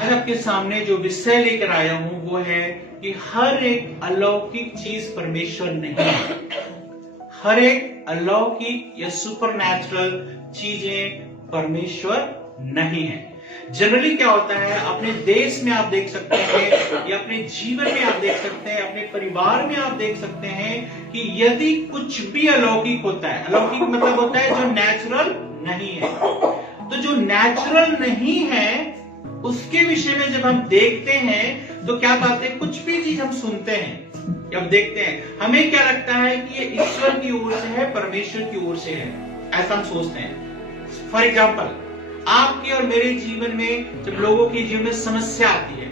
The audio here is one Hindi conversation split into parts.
आज आपके सामने जो विषय लेकर आया हूं वो है कि हर एक अलौकिक चीज परमेश्वर नहीं है। हर एक अलौकिक या सुपरनैचुरल चीजें परमेश्वर नहीं है। जनरली क्या होता है, अपने देश में आप देख सकते हैं या अपने जीवन में आप देख सकते हैं, अपने परिवार में आप देख सकते हैं कि यदि कुछ भी अलौकिक होता है, अलौकिक मतलब होता है जो नेचुरल नहीं है, तो जो नेचुरल नहीं है उसके विषय में जब हम देखते हैं तो क्या बात है, कुछ भी चीज हम सुनते हैं, जब देखते हैं हमें क्या लगता है कि ये ईश्वर की ओर से है, परमेश्वर की ओर से है, ऐसा हम सोचते हैं। फॉर एग्जाम्पल, आपके और मेरे जीवन में जब लोगों के जीवन में समस्या आती है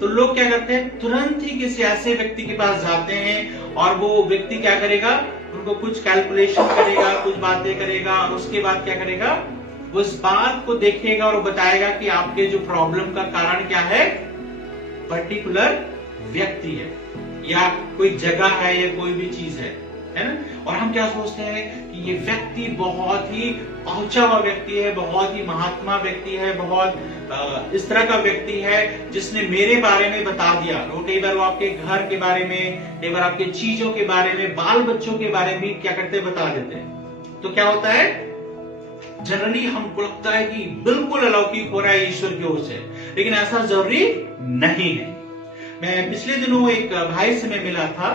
तो लोग क्या करते हैं, तुरंत ही किसी ऐसे व्यक्ति के पास जाते हैं और वो व्यक्ति क्या करेगा, उनको कुछ कैलकुलेशन करेगा, कुछ बातें करेगा और उसके बाद क्या करेगा, उस बात को देखेगा और बताएगा कि आपके जो प्रॉब्लम का कारण क्या है, पर्टिकुलर व्यक्ति है या कोई जगह है या कोई भी चीज है ना। और हम क्या सोचते हैं कि ये व्यक्ति बहुत ही पहुंचा हुआ व्यक्ति है, बहुत ही महात्मा व्यक्ति है, बहुत इस तरह का व्यक्ति है जिसने मेरे बारे में बता दिया। वो कई बार वो आपके घर के बारे में, कई बार आपके चीजों के बारे में, बाल बच्चों के बारे में क्या करते बता देते हैं। तो क्या होता है, जनरली हमको लगता है कि बिल्कुल अलौकिक हो रहा है ईश्वर की ओर से, लेकिन ऐसा जरूरी नहीं है। मैं पिछले दिनों एक भाई से मैं मिला था,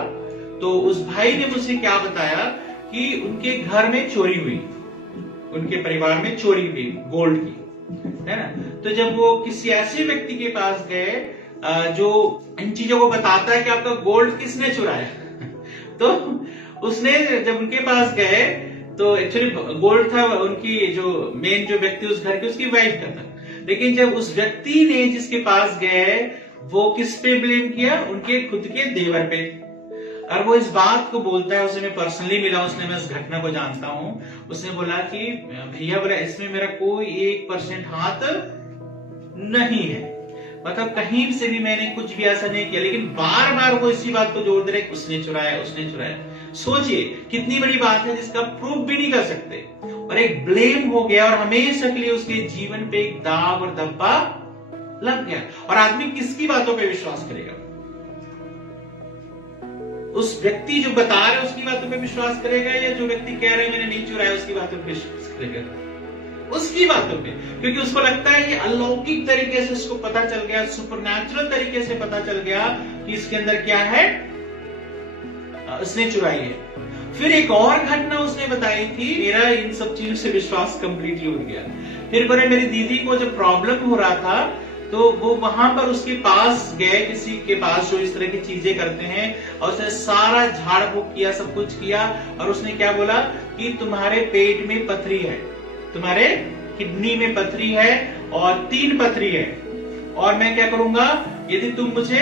तो उस भाई ने मुझे क्या बताया कि उनके घर में चोरी हुई, उनके परिवार में चोरी हुई गोल्ड की, है ना। तो जब वो किसी ऐसे व्यक्ति के पास गए जो इन चीजों को बताता है कि आपका गोल्ड किसने चुराया तो उसने जब उनके पास गए तो एक्चुअली गोल्ड था उनकी जो मेन जो व्यक्ति उस घर के, उसकी वाइफ का था, लेकिन जब उस व्यक्ति ने जिसके पास गए वो किस पे ब्लेम किया, उनके खुद के देवर पे। और वो इस बात को बोलता है, उसे मैं पर्सनली मिला, उसने, मैं इस घटना को जानता हूं, उसने बोला कि भैया बोला इसमें मेरा कोई 1% हाथ नहीं है, मतलब कहीं से भी मैंने कुछ भी ऐसा नहीं किया, लेकिन बार बार वो इसी बात को जोड़ दे रहे, उसने चुराया, उसने चुराया। सोचिए कितनी बड़ी बात है जिसका प्रूफ भी नहीं कर सकते, और एक ब्लेम हो गया और हमेशा के लिए उसके जीवन पे एक दाग और धब्बा लग गया। और आदमी किसकी बातों पे विश्वास करेगा, उस व्यक्ति जो बता रहे उसकी बातों पे विश्वास करेगा या जो व्यक्ति कह रहे मैंने नहीं चुराया उसकी बातों पे विश्वास करेगा, उसकी बातों पे, क्योंकि उसको लगता है ये अलौकिक तरीके से उसको पता चल गया, सुपरनैचुरल तरीके से पता चल गया कि इसके अंदर क्या है, उसने चुराई है। फिर एक और घटना उसने बताई थी, मेरा इन सब चीजों से विश्वास कंप्लीटली उठ गया। फिर बोले मेरी दीदी को जब प्रॉब्लम हो रहा था तो वो वहां पर उसके पास गए, किसी के पास जो इस तरह की चीजें करते हैं, और उसने सारा झाड़ फूक किया, सब कुछ किया, और उसने क्या बोला कि तुम्हारे पेट में पथरी है, तुम्हारे किडनी में पथरी है और 3 पथरी है, और मैं क्या करूंगा, यदि तुम मुझे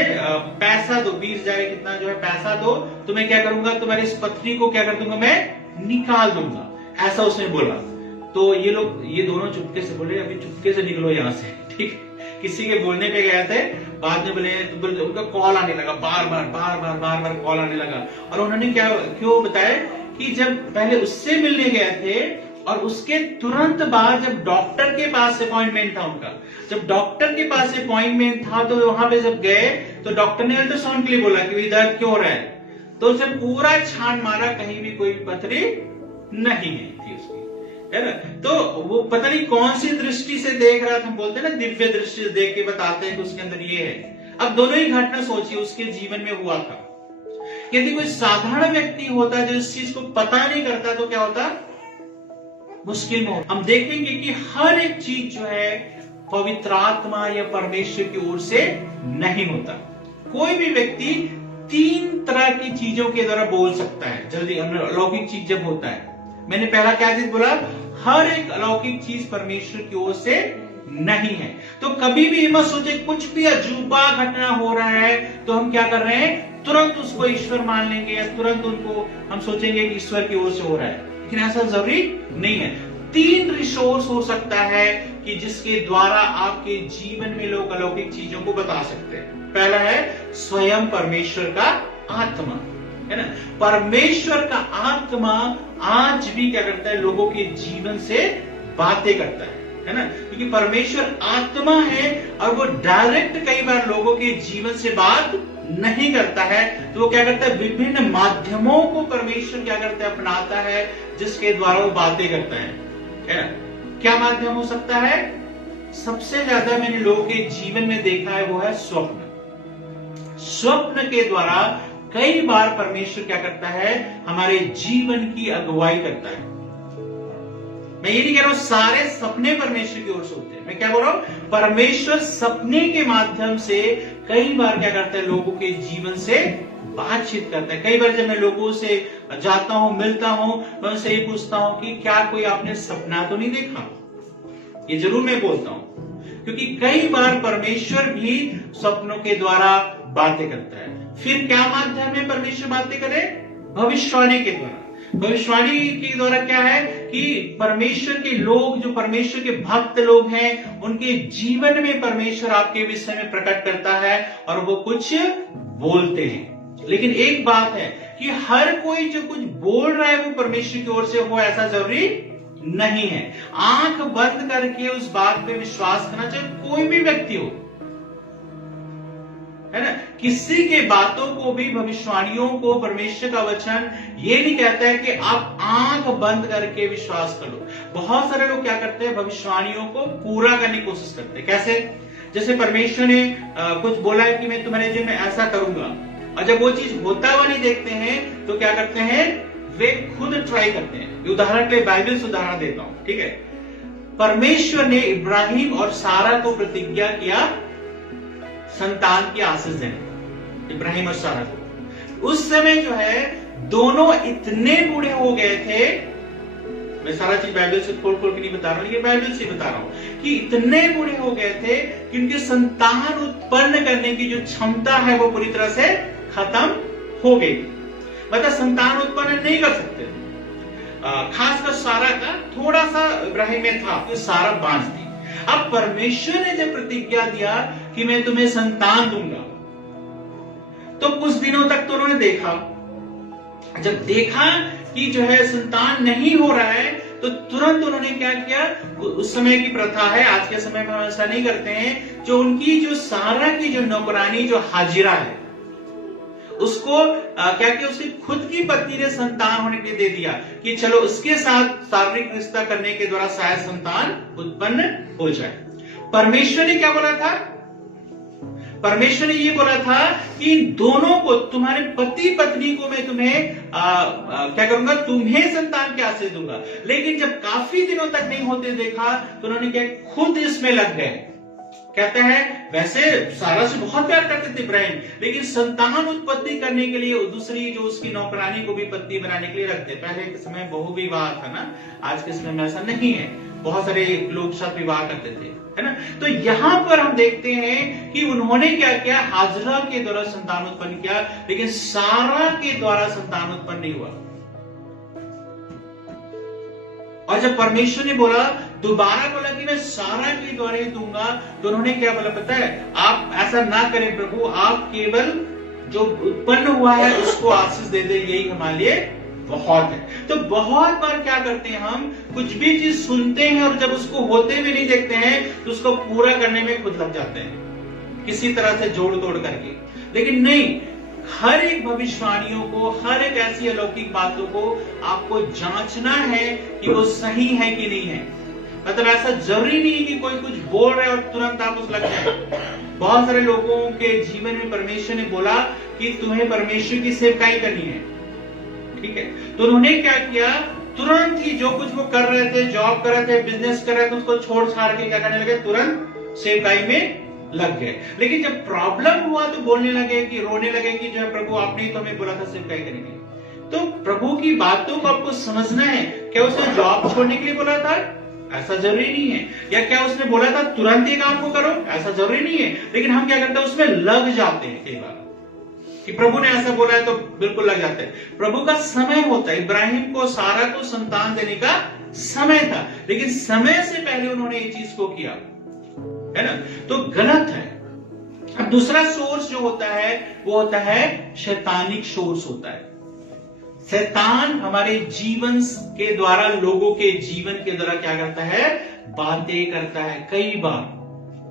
पैसा दो, 20,000 कितना जो है पैसा दो, तो मैं क्या करूंगा, तुम्हारी इस पथरी को क्या कर दूंगा, मैं निकाल दूंगा, ऐसा उसने बोला। तो ये दोनों चुपके से बोले अभी चुपके से निकलो यहां से, ठीक। किसी के बोलने पे गए थे, बाद में बोले उनका कॉल आने लगा, बार बार कॉल आने लगा। और उन्होंने क्यों बताया कि जब पहले उससे मिलने गए थे और उसके तुरंत बाद जब डॉक्टर के पास अपॉइंटमेंट था उनका, जब डॉक्टर के पास अपॉइंटमेंट था तो वहां पे जब गए तो डॉक्टर ने अल्ट्रासाउंड के लिए बोला कि दर्द क्यों हो रहा है, तो उसे पूरा छान मारा, कहीं भी कोई पथरी नहीं थी उसकी, है ना। तो वो पता नहीं कौन सी दृष्टि से देख रहा था, हम बोलते हैं ना दिव्य दृष्टि से देख के बताते हैं कि उसके अंदर ये है। अब दोनों ही घटना सोचिए उसके जीवन में हुआ था। यदि कोई साधारण व्यक्ति होता जो इस चीज को पता नहीं करता तो क्या होता, मुश्किल में होता। हम देखेंगे कि हर एक चीज जो है पवित्र आत्मा या परमेश्वर की ओर से नहीं होता। कोई भी व्यक्ति 3 तरह की चीजों के द्वारा बोल सकता है जल्दी, अलौकिक चीज जब होता है। मैंने पहला क्या चीज बोला, हर एक अलौकिक चीज परमेश्वर की ओर से नहीं है। तो कभी भी मत सोचे कुछ भी अजूबा घटना हो रहा है तो हम क्या कर रहे हैं, तुरंत उसको ईश्वर मान लेंगे या तुरंत उनको हम सोचेंगे कि ईश्वर की ओर से हो रहा है, लेकिन ऐसा जरूरी नहीं है। 3 रिसोर्स हो सकता है कि जिसके द्वारा आपके जीवन में लोग अलौकिक चीजों को बता सकते हैं। पहला है स्वयं परमेश्वर का आत्मा, है ना। परमेश्वर का आत्मा आज भी क्या करता है, लोगों के जीवन से बातें करता है। है ना, क्योंकि परमेश्वर आत्मा है और वो डायरेक्ट कई बार लोगों के जीवन से बात नहीं करता है, तो वो क्या करता है, विभिन्न माध्यमों को परमेश्वर क्या करता है, अपनाता है, जिसके द्वारा वो बातें करता है ना। क्या माध्यम हो सकता है? सबसे ज्यादा मैंने लोगों के जीवन में देखा है वो है स्वप्न। स्वप्न के द्वारा कई बार परमेश्वर क्या करता है, हमारे जीवन की अगुवाई करता है। मैं ये नहीं कह रहा हूं सारे सपने परमेश्वर की ओर से होते हैं, मैं क्या बोल रहा हूं, परमेश्वर सपने के माध्यम से कई बार क्या करता है, लोगों के जीवन से बातचीत करता है। कई बार जब मैं लोगों से जाता हूं, मिलता हूं, मैं उनसे ये पूछता हूं कि क्या कोई आपने सपना तो नहीं देखा? ये जरूर मैं बोलता हूं, क्योंकि कई बार परमेश्वर भी सपनों के द्वारा बातें करता है। फिर क्या माध्यम में परमेश्वर बातें करे? भविष्यवाणी के द्वारा। भविष्यवाणी के द्वारा क्या है कि परमेश्वर के लोग, जो परमेश्वर के भक्त लोग हैं, उनके जीवन में परमेश्वर आपके विषय में प्रकट करता है और वो कुछ बोलते हैं। लेकिन एक बात है कि हर कोई जो कुछ बोल रहा है वो परमेश्वर की ओर से हो, ऐसा जरूरी नहीं है। आंख बंद करके उस बात पे विश्वास करना, चाहे कोई भी व्यक्ति हो, है ना। किसी के बातों को भी, भविष्यवाणियों को परमेश्वर का वचन ये नहीं कहता है कि आप आंख बंद करके विश्वास कर लो। बहुत सारे लोग क्या करते हैं, भविष्यवाणियों को पूरा करने की कोशिश करते हैं। कैसे? जैसे परमेश्वर ने कुछ बोला है कि मैं तुम्हारे जीवन में ऐसा करूंगा, और जब वो चीज होता हुआ नहीं देखते हैं तो क्या करते हैं, वे खुद ट्राई करते हैं। उदाहरण के लिए बाइबल से उदाहरण देता हूं, ठीक है। परमेश्वर ने इब्राहिम और सारा को प्रतिज्ञा किया संतान की आशीष देने, इब्राहिम और सारा को। उस समय जो है दोनों इतने बूढ़े हो गए थे, मैं सारा चीज बाइबल से खोल खोल के नहीं बता रहा हूं, ये बाइबल से बता रहा हूं कि इतने बूढ़े हो गए थे कि उनके संतान उत्पन्न करने की जो क्षमता है वो पूरी तरह से खत्म हो गई। मतलब संतान उत्पन्न नहीं कर सकते थे। खासकर सारा का थोड़ा सा इब्राहिम में था, तो सारा बांझ थी। अब परमेश्वर ने जब प्रतिज्ञा दिया कि मैं तुम्हें संतान दूंगा, तो कुछ दिनों तक तो उन्होंने देखा। जब देखा कि जो है संतान नहीं हो रहा है, तो तुरंत उन्होंने क्या किया, उस समय की प्रथा है, आज के समय में हम ऐसा नहीं करते हैं, जो उनकी जो सारा की जो नौकरानी जो हाजिरा है, उसको क्या किया, उसकी खुद की पत्नी ने संतान होने के लिए दे दिया कि चलो उसके साथ शारीरिक रिश्ता करने के द्वारा शायद संतान उत्पन्न हो जाए। परमेश्वर ने क्या बोला था? परमेश्वर ने ये बोला था कि इन दोनों को, तुम्हारे पति पत्नी को मैं तुम्हें क्या करूंगा, तुम्हें संतान की आशीष दूंगा। लेकिन जब काफी दिनों तक नहीं होते देखा, तो उन्होंने क्या, खुद इसमें लग गए। कहते हैं वैसे सारा से बहुत प्यार करते थे इब्राहिम, लेकिन संतान उत्पत्ति करने के लिए दूसरी जो उसकी नौकरानी को भी पत्नी बनाने के लिए रखते। पहले के समय बहु विवाह था ना, आज के समय में ऐसा नहीं है, बहुत सारे लोग साथ विवाह करते थे, है ना। तो यहां पर हम देखते हैं कि उन्होंने क्या किया, हाजरा के द्वारा संतान उत्पन्न किया, लेकिन सारा के द्वारा संतान उत्पन्न नहीं हुआ। और जब परमेश्वर ने बोला, दोबारा बोला कि मैं सारा के द्वारा ही दूंगा, तो उन्होंने क्या बोला पता है, आप ऐसा ना करें प्रभु, आप केवल जो उत्पन्न हुआ है उसको आशीष दे दे, यही हमारे लिए बहुत है। तो बहुत बार क्या करते हैं, हम कुछ भी चीज सुनते हैं और जब उसको होते हुए नहीं देखते हैं, तो उसको पूरा करने में खुद लग जाते हैं, किसी तरह से जोड़ तोड़ करके। लेकिन नहीं, हर एक भविष्यवाणियों को, हर एक ऐसी अलौकिक बातों को आपको जांचना है कि वो सही है कि नहीं है। मतलब ऐसा जरूरी नहीं कि कोई कुछ बोल रहा है और तुरंत आप उस लग जाए। बहुत सारे लोगों के जीवन में परमेश्वर ने बोला कि तुम्हें परमेश्वर की सेवकाई करनी है, ठीक है। तो उन्होंने क्या किया, तुरंत ही जो कुछ वो कर रहे थे, जॉब कर रहे थे, बिजनेस कर रहे थे, उसको छोड़ छाड़ के क्या करने लगे, तुरंत सेवकाई में लग गए। लेकिन जब प्रॉब्लम हुआ तो बोलने लगे, कि रोने लगे कि जो है प्रभु आपने ही तो हमें बोला था सेवकाई करेंगे। तो प्रभु की बातों को आपको समझना है। क्या उसने जॉब छोड़ने के लिए बोला था? ऐसा जरूरी नहीं है। या क्या उसने बोला था तुरंत ये काम को करो? ऐसा जरूरी नहीं है। लेकिन हम क्या करते हैं, उसमें लग जाते हैं। कई बार कि प्रभु ने ऐसा बोला है तो बिल्कुल लग जाते हैं। प्रभु का समय होता है। इब्राहिम को, सारा को संतान देने का समय था, लेकिन समय से पहले उन्होंने ये चीज को किया, है ना, तो गलत है। अब दूसरा सोर्स जो होता है वो होता है शैतानिक सोर्स होता है। शैतान हमारे जीवन के द्वारा, लोगों के जीवन के द्वारा क्या करता है, बातें करता है। कई बार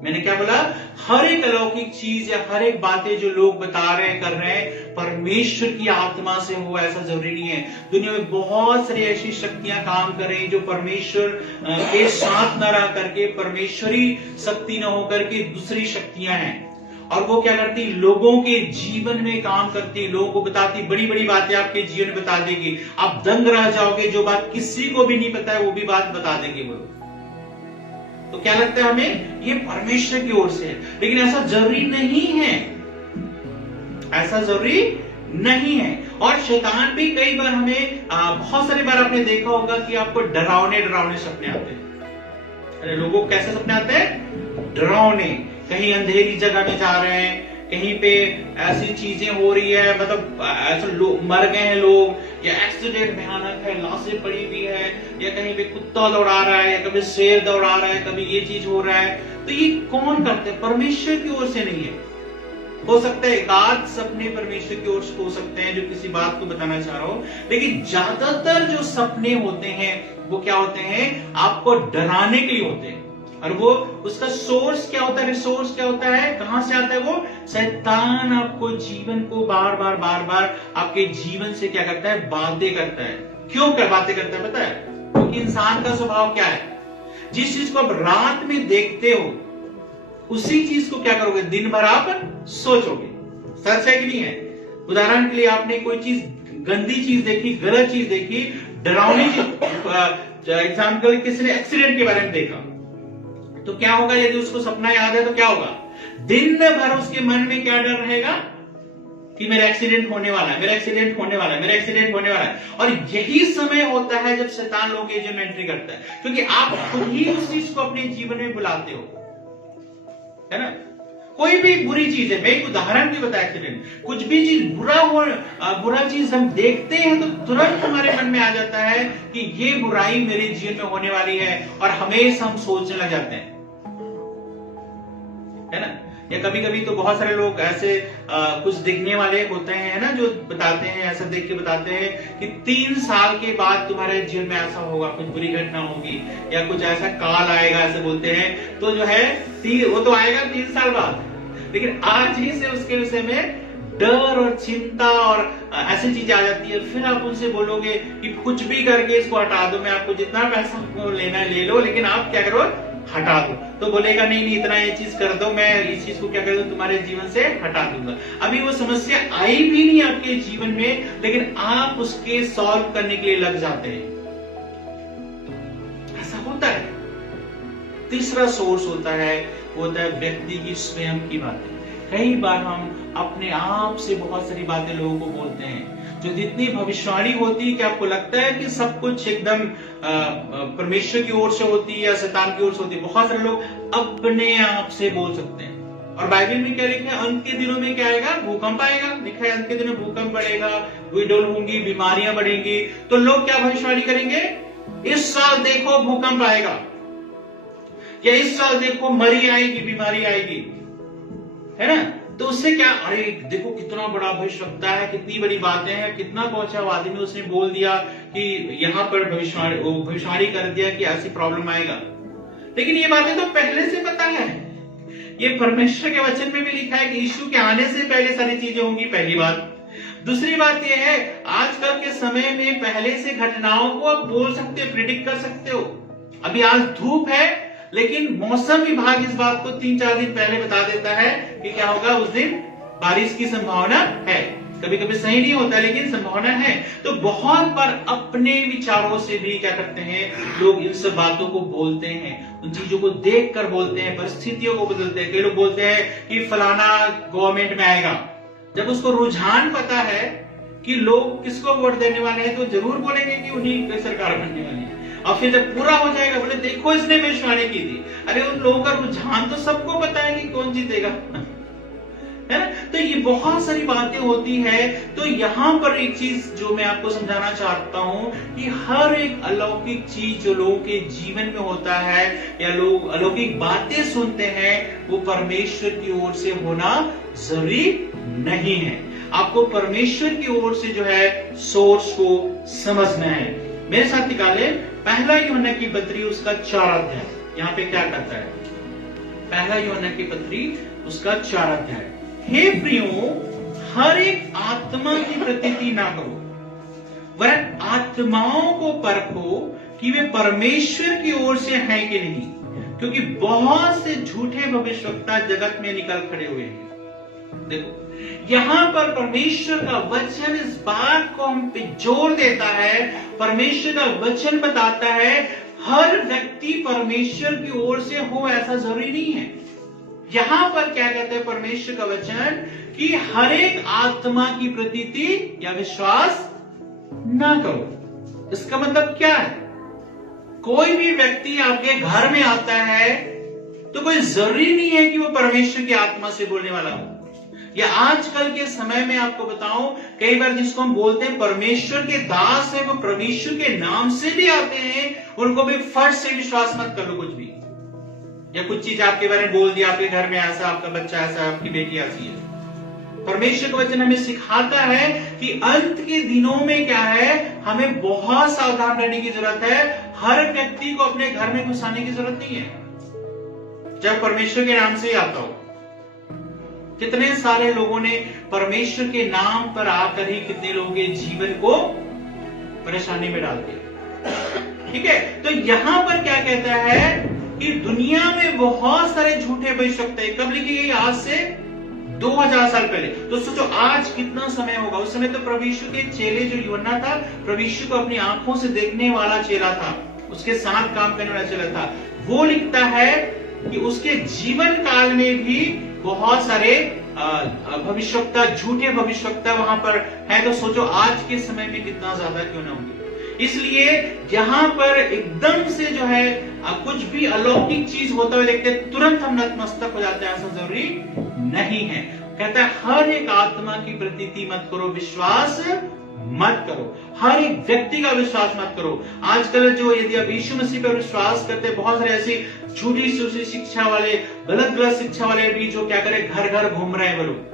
मैंने क्या बोला, हर एक अलौकिक चीज या हर एक बातें जो लोग बता रहे हैं, कर रहे हैं, परमेश्वर की आत्मा से हो, ऐसा जरूरी नहीं है। दुनिया में बहुत सारी ऐसी शक्तियां काम कर रही हैं जो परमेश्वर के साथ न रह करके, परमेश्वरी शक्ति न होकर के दूसरी शक्तियां हैं। और वो क्या करती, लोगों के जीवन में काम करती, लोगों को बताती, बड़ी बड़ी बातें आपके जीवन में बता देगी। आप दंग रह जाओगे, जो बात किसी को भी नहीं पता है वो भी बात बता देंगे वो। तो क्या लगता है हमें, ये परमेश्वर की ओर से है, लेकिन ऐसा जरूरी नहीं है, ऐसा जरूरी नहीं है। और शैतान भी कई बार हमें बहुत सारी बार आपने देखा होगा कि आपको डरावने डरावने सपने आते हैं। अरे लोगों को कैसे सपने आते हैं, डरावने, कहीं अंधेरी जगह में जा रहे हैं, कहीं पे ऐसी चीजें हो रही है, मतलब ऐसे लोग मर गए हैं लोग, या एक्सीडेंट भयानक है, लाशें पड़ी हुई है, या कहीं पे कुत्ता दौड़ा रहा है, या कभी शेर दौड़ा रहा है, कभी ये चीज हो रहा है। तो ये कौन करते हैं, परमेश्वर की ओर से नहीं है। हो सकता है एकाध सपने परमेश्वर की ओर से हो सकते हैं, जो किसी बात को बताना चाह रहा हूं, लेकिन ज्यादातर जो सपने होते हैं वो क्या होते हैं, आपको डराने के लिए होते हैं। और वो उसका सोर्स क्या होता है, रिसोर्स क्या होता है, कहां से आता है वो, शैतान आपको जीवन को बार बार आपके जीवन से क्या करता है, बातें करता है। क्यों कर बातें करता है पता है, क्योंकि इंसान का स्वभाव क्या है, जिस चीज को आप रात में देखते हो उसी चीज को क्या करोगे, दिन भर आप सोचोगे। सच है कि नहीं है। उदाहरण के लिए आपने कोई चीज, गंदी चीज देखी, गलत चीज देखी, डरावनी चीज, एग्जाम्पल किसी ने एक्सीडेंट के बारे में देखा, तो क्या होगा, यदि उसको सपना याद है तो क्या होगा, दिन भर उसके मन में क्या डर रहेगा कि मेरा एक्सीडेंट होने वाला है, मेरा एक्सीडेंट होने वाला है, मेरा एक्सीडेंट होने वाला है। और यही समय होता है जब शैतान लोग ये जो एंट्री करता है, क्योंकि आप खुद ही उस चीज को अपने जीवन में बुलाते हो, है ना। कोई भी बुरी चीज है, मैं एक उदाहरण भी बताया, एक्सीडेंट, कुछ भी चीज बुरा चीज हम देखते हैं तो तुरंत हमारे मन में आ जाता है कि ये बुराई मेरे जीवन में होने वाली है, और हमेशा हम सोचने लग जाते हैं, है ना। या कभी कभी तो बहुत सारे लोग ऐसे कुछ दिखने वाले होते हैं, है ना, जो बताते हैं, ऐसा देख के बताते हैं कि 3 साल के बाद तुम्हारे जीवन में ऐसा होगा, कुछ बुरी घटना होगी, या कुछ ऐसा काल आएगा, ऐसे बोलते हैं। तो जो है वो तो आएगा 3 साल बाद, लेकिन आज ही से उसके विषय में डर और चिंता और ऐसी चीजें आ जाती है। फिर आप उनसे बोलोगे कि कुछ भी करके इसको हटा दो, मैं आपको जितना पैसा लेना है ले लो, लेकिन आप क्या करो, हटा दो। तो बोलेगा नहीं नहीं, इतना ये चीज कर दो, मैं इस चीज को क्या कर दूं, तुम्हारे जीवन से हटा दूंगा। अभी वो समस्या आई भी नहीं आपके जीवन में, लेकिन आप उसके सॉल्व करने के लिए लग जाते हैं। ऐसा होता है। तीसरा सोर्स होता है, वो होता है व्यक्ति की स्वयं की बातें। कई बार हम अपने आप से बहुत सारी बातें लोगों को बोलते हैं, जो जितनी भविष्यवाणी होती है कि आपको लगता है कि सब कुछ एकदम परमेश्वर की ओर से होती है या शैतान की ओर से होती है। बहुत सारे लोग अपने आप से बोल सकते हैं। और बाइबल में क्या लिखा है, अंत के दिनों में क्या आएगा, भूकंप आएगा। लिखा है अंत के दिनों में भूकंप बढ़ेगा, विडोल होंगी, बीमारियां बढ़ेंगी। तो लोग क्या भविष्यवाणी करेंगे, इस साल देखो भूकंप आएगा, या इस साल देखो मरी आएगी, बीमारी आएगी, है ना। तो उससे क्या, अरे देखो कितना बड़ा भविष्यवक्ता है, कितनी बड़ी बातें हैं, कितना पहुंचावादी में उसने बोल दिया कि यहाँ पर भविष्यवाणी कर दिया कि ऐसी प्रॉब्लम आएगा। लेकिन ये बातें तो पहले से पता है, ये परमेश्वर के वचन में भी लिखा है कि यीशु के आने से पहले सारी चीजें होंगी, पहली बात। दूसरी बात यह है, आजकल के समय में पहले से घटनाओं को आप बोल सकते हो, प्रिडिक्ट कर सकते हो। अभी आज धूप है, लेकिन मौसम विभाग इस बात को 3-4 दिन पहले बता देता है कि क्या होगा, उस दिन बारिश की संभावना है। कभी कभी सही नहीं होता, लेकिन संभावना है। तो बहुत बार अपने विचारों से भी क्या करते हैं लोग, इन सब बातों को बोलते हैं, उन चीजों को देख कर बोलते हैं, परिस्थितियों को बदलते हैं। कई लोग बोलते हैं कि फलाना गवर्नमेंट में आएगा। जब उसको रुझान पता है कि लोग किसको वोट देने वाले हैं, तो जरूर बोलेंगे कि उन्हीं की सरकार बनने वाली है। और फिर जब पूरा हो जाएगा, बोले देखो इसने भविष्यवाणी की थी। अरे उन लोगों का रुझान तो सबको पता है कि कौन जीतेगा, है ना। तो ये बहुत सारी बातें होती है। तो यहाँ पर एक चीज जो मैं आपको समझाना चाहता हूँ कि हर एक अलौकिक चीज जो लोगों के जीवन में होता है, या लोग अलौकिक बातें सुनते हैं, वो परमेश्वर की ओर से होना जरूरी नहीं है। आपको परमेश्वर की ओर से जो है सोर्स को समझना है। मेरे साथ निकाले 1 यूहन्ना की पत्री, उसका 4 अध्याय। यहाँ पे क्या करता है? पहला यूहन्ना की पत्री उसका 4 अध्याय। हे प्रियो, हर एक आत्मा की प्रतीति ना करो, वरन आत्माओं को परखो कि वे परमेश्वर की ओर से हैं कि नहीं, क्योंकि बहुत से झूठे भविष्यवक्ता जगत में निकल खड़े हुए हैं। देखो, यहां पर परमेश्वर का वचन इस बात को हम पे जोर देता है, परमेश्वर का वचन बताता है हर व्यक्ति परमेश्वर की ओर से हो ऐसा जरूरी नहीं है। यहां पर क्या कहते हैं परमेश्वर का वचन कि हर एक आत्मा की प्रतीति या विश्वास ना करो। इसका मतलब क्या है? कोई भी व्यक्ति आपके घर में आता है तो कोई जरूरी नहीं है कि वो परमेश्वर की आत्मा से बोलने वाला हो। या आजकल के समय में आपको बताऊं, कई बार जिसको हम बोलते हैं परमेश्वर के दास है, वो परमेश्वर के नाम से भी आते हैं, उनको भी फट से विश्वास मत कर लो कुछ भी। या कुछ चीज आपके बारे में बोल दिया, आपके घर में ऐसा, आपका बच्चा ऐसा, आपकी बेटी ऐसी है। परमेश्वर का वचन हमें सिखाता है कि अंत के दिनों में क्या है, हमें बहुत सावधान रहने की जरूरत है। हर व्यक्ति को अपने घर में घुसाने की जरूरत नहीं है जब परमेश्वर के नाम से ही आता हो। कितने सारे लोगों ने परमेश्वर के नाम पर आकर ही कितने लोगों के जीवन को परेशानी में डाल दिया। ठीक है, तो यहां पर क्या कहता है कि दुनिया में बहुत सारे झूठे भविष्यवक्ता, कब लिखी गई? आज से 2000 साल पहले। तो सोचो आज कितना समय होगा। उस समय तो प्रभु यीशु के चेले जो यूहन्ना था, प्रभु यीशु को अपनी आंखों से देखने वाला चेला था, उसके साथ काम करने वाला चेला था। वो लिखता है कि उसके जीवन काल में भी बहुत सारे भविष्यवक्ता, झूठे भविष्यवक्ता वहां पर है। तो सोचो आज के समय में कितना ज्यादा क्यों ना होंगे। इसलिए यहां पर एकदम से जो है कुछ भी अलौकिक चीज होता हुआ देखते तुरंत हम नतमस्तक हो जाते हैं, ऐसा जरूरी नहीं है। कहता है हर एक आत्मा की प्रतीति मत करो, विश्वास मत करो, हर एक व्यक्ति का विश्वास मत करो। आजकल जो यदि आप यीशु मसीह पर विश्वास करते हैं, बहुत सारे ऐसी झूठी शिक्षा वाले, गलत शिक्षा वाले भी जो क्या करे, घर घर घूम रहे हैं।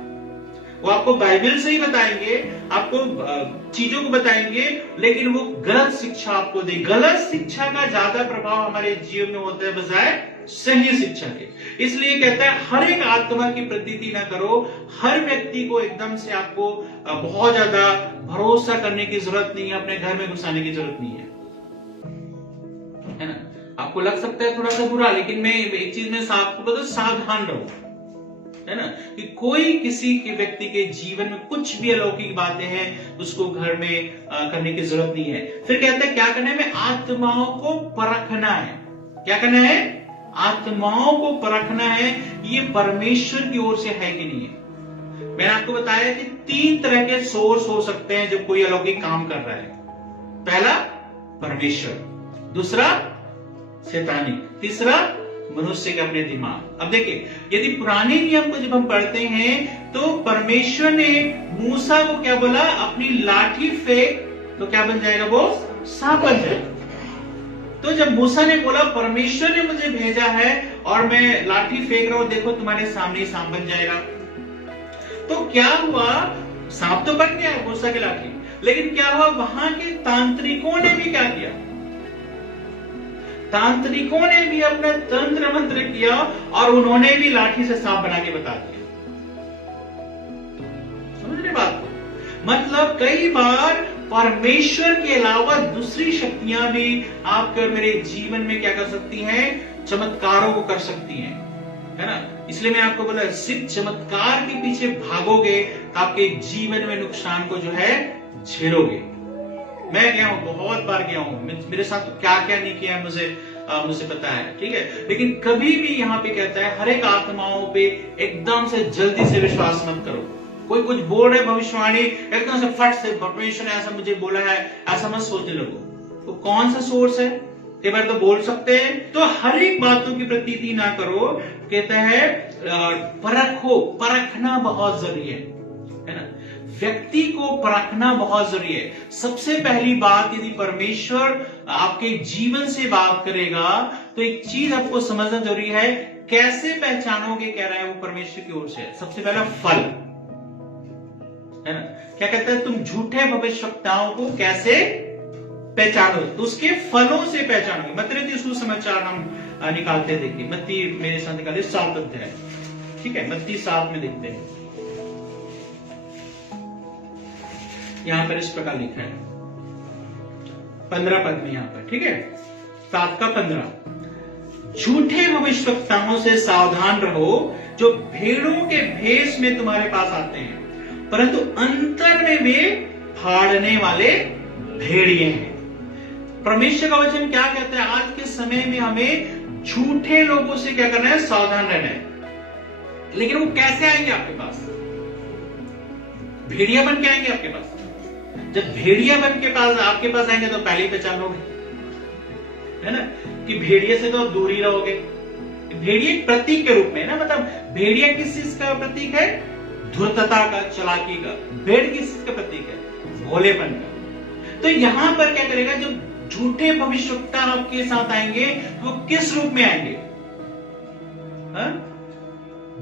वो आपको बाइबल से ही बताएंगे, आपको चीजों को बताएंगे, लेकिन वो गलत शिक्षा आपको दे। गलत शिक्षा का ज्यादा प्रभाव हमारे जीवन में होता है बजाय सही शिक्षा के। इसलिए कहता है हर एक आत्मा की प्रतीति ना करो। हर व्यक्ति को एकदम से आपको बहुत ज्यादा भरोसा करने की जरूरत नहीं है, अपने घर में घुसाने की जरूरत नहीं है ना। आपको लग सकता है थोड़ा सा बुरा, लेकिन मैं एक चीज में आपको बता, सावधान रहो, है ना, कि कोई किसी के व्यक्ति के जीवन में कुछ भी अलौकिक बातें हैं उसको घर में करने की जरूरत नहीं है। फिर कहता है क्या करना है, में आत्माओं को परखना है। क्या करना है? आत्माओं को परखना है, ये परमेश्वर की ओर से है कि नहीं है। मैंने आपको बताया कि 3 तरह के सोर्स हो सकते हैं जब कोई अलौकिक काम कर रहा है। पहला परमेश्वर, दूसरा शैतानी, तीसरा मनुष्य के अपने दिमाग। अब देखिए, यदि पुराने नियम को जब हम पढ़ते हैं तो परमेश्वर ने मूसा को क्या बोला, अपनी लाठी फेंक, तो क्या बन जाएगा? वो सांप बन जाएगा। तो जब मूसा ने बोला परमेश्वर ने मुझे भेजा है और मैं लाठी फेंक रहा हूं, देखो तुम्हारे सामने ही सांप बन जाएगा, तो क्या हुआ? सांप तो बन गया मूसा की लाठी, लेकिन क्या हुआ? वहां के तांत्रिकों ने भी क्या किया? तांत्रिकों ने भी अपना तंत्र मंत्र किया और उन्होंने भी लाठी से सांप बना के बता दिया। समझ रहे बात को? मतलब कई बार परमेश्वर के अलावा दूसरी शक्तियां भी आपके और मेरे जीवन में क्या कर सकती हैं? चमत्कारों को कर सकती हैं, है ना। इसलिए मैं आपको बोला, सिर्फ चमत्कार के पीछे भागोगे तो आपके जीवन में नुकसान को जो है झेलोगे। मैं गया हूं, बहुत बार गया हूं, मेरे साथ तो क्या क्या नहीं किया मुझे पता है, ठीक है। लेकिन कभी भी यहाँ पे कहता है हर एक आत्माओं पे एकदम से जल्दी से विश्वास मत करो। कोई कुछ बोल रहे भविष्यवाणी, एकदम से फट से परमेश्वर ने ऐसा मुझे बोला है, ऐसा मत सोचने लगो। तो कौन सा सोर्स है? कई बार तो बोल सकते हैं। तो हर एक बातों की प्रतीति ना करो, कहता है परखो, परखना बहुत जरूरी है ना। व्यक्ति को परखना बहुत जरूरी है। सबसे पहली बात, यदि परमेश्वर आपके जीवन से बात करेगा तो एक चीज आपको समझना जरूरी है, कैसे पहचानोगे कह रहा है वो परमेश्वर की ओर से। सबसे पहला फल, है ना। क्या कहता है? तुम झूठे भविष्यवक्ताओं को कैसे पहचानो? तो उसके फलों से पहचानोगे। मत्ती सुसमाचार हम निकालते देखिए। मत्ती मेरे साथ निकालिए 7 अध्याय, ठीक है, मत्ती 7 में देखते हैं। यहां पर इस प्रकार लिखा है 15 पद में, यहां पर, ठीक है, 7 का 15। झूठे भविष्यवक्ताओं से सावधान रहो, जो भेड़ों के भेष में तुम्हारे पास आते हैं, परंतु अंतर में वे फाड़ने वाले भेड़िए हैं। परमेश्वर का वचन क्या कहता है? आज के समय में हमें झूठे लोगों से क्या करना है? सावधान रहना है। लेकिन वो कैसे आएंगे आपके पास? भेड़िया बन के आएंगे आपके पास। जब भेड़िया बन के पास आपके पास आएंगे तो पहले ही पहचान लोगे, है ना, कि भेड़िए से तो आप दूर ही रहोगे। भेड़िए प्रतीक के रूप में ना, मतलब भेड़िया किस चीज का प्रतीक है? धूर्तता का, चालाकी का। भेड़ किस चीज का प्रतीक है? भोलेपन का। तो यहां पर क्या करेगा? जब झूठे भविष्यवक्ता आपके साथ आएंगे तो वो किस रूप में आएंगे?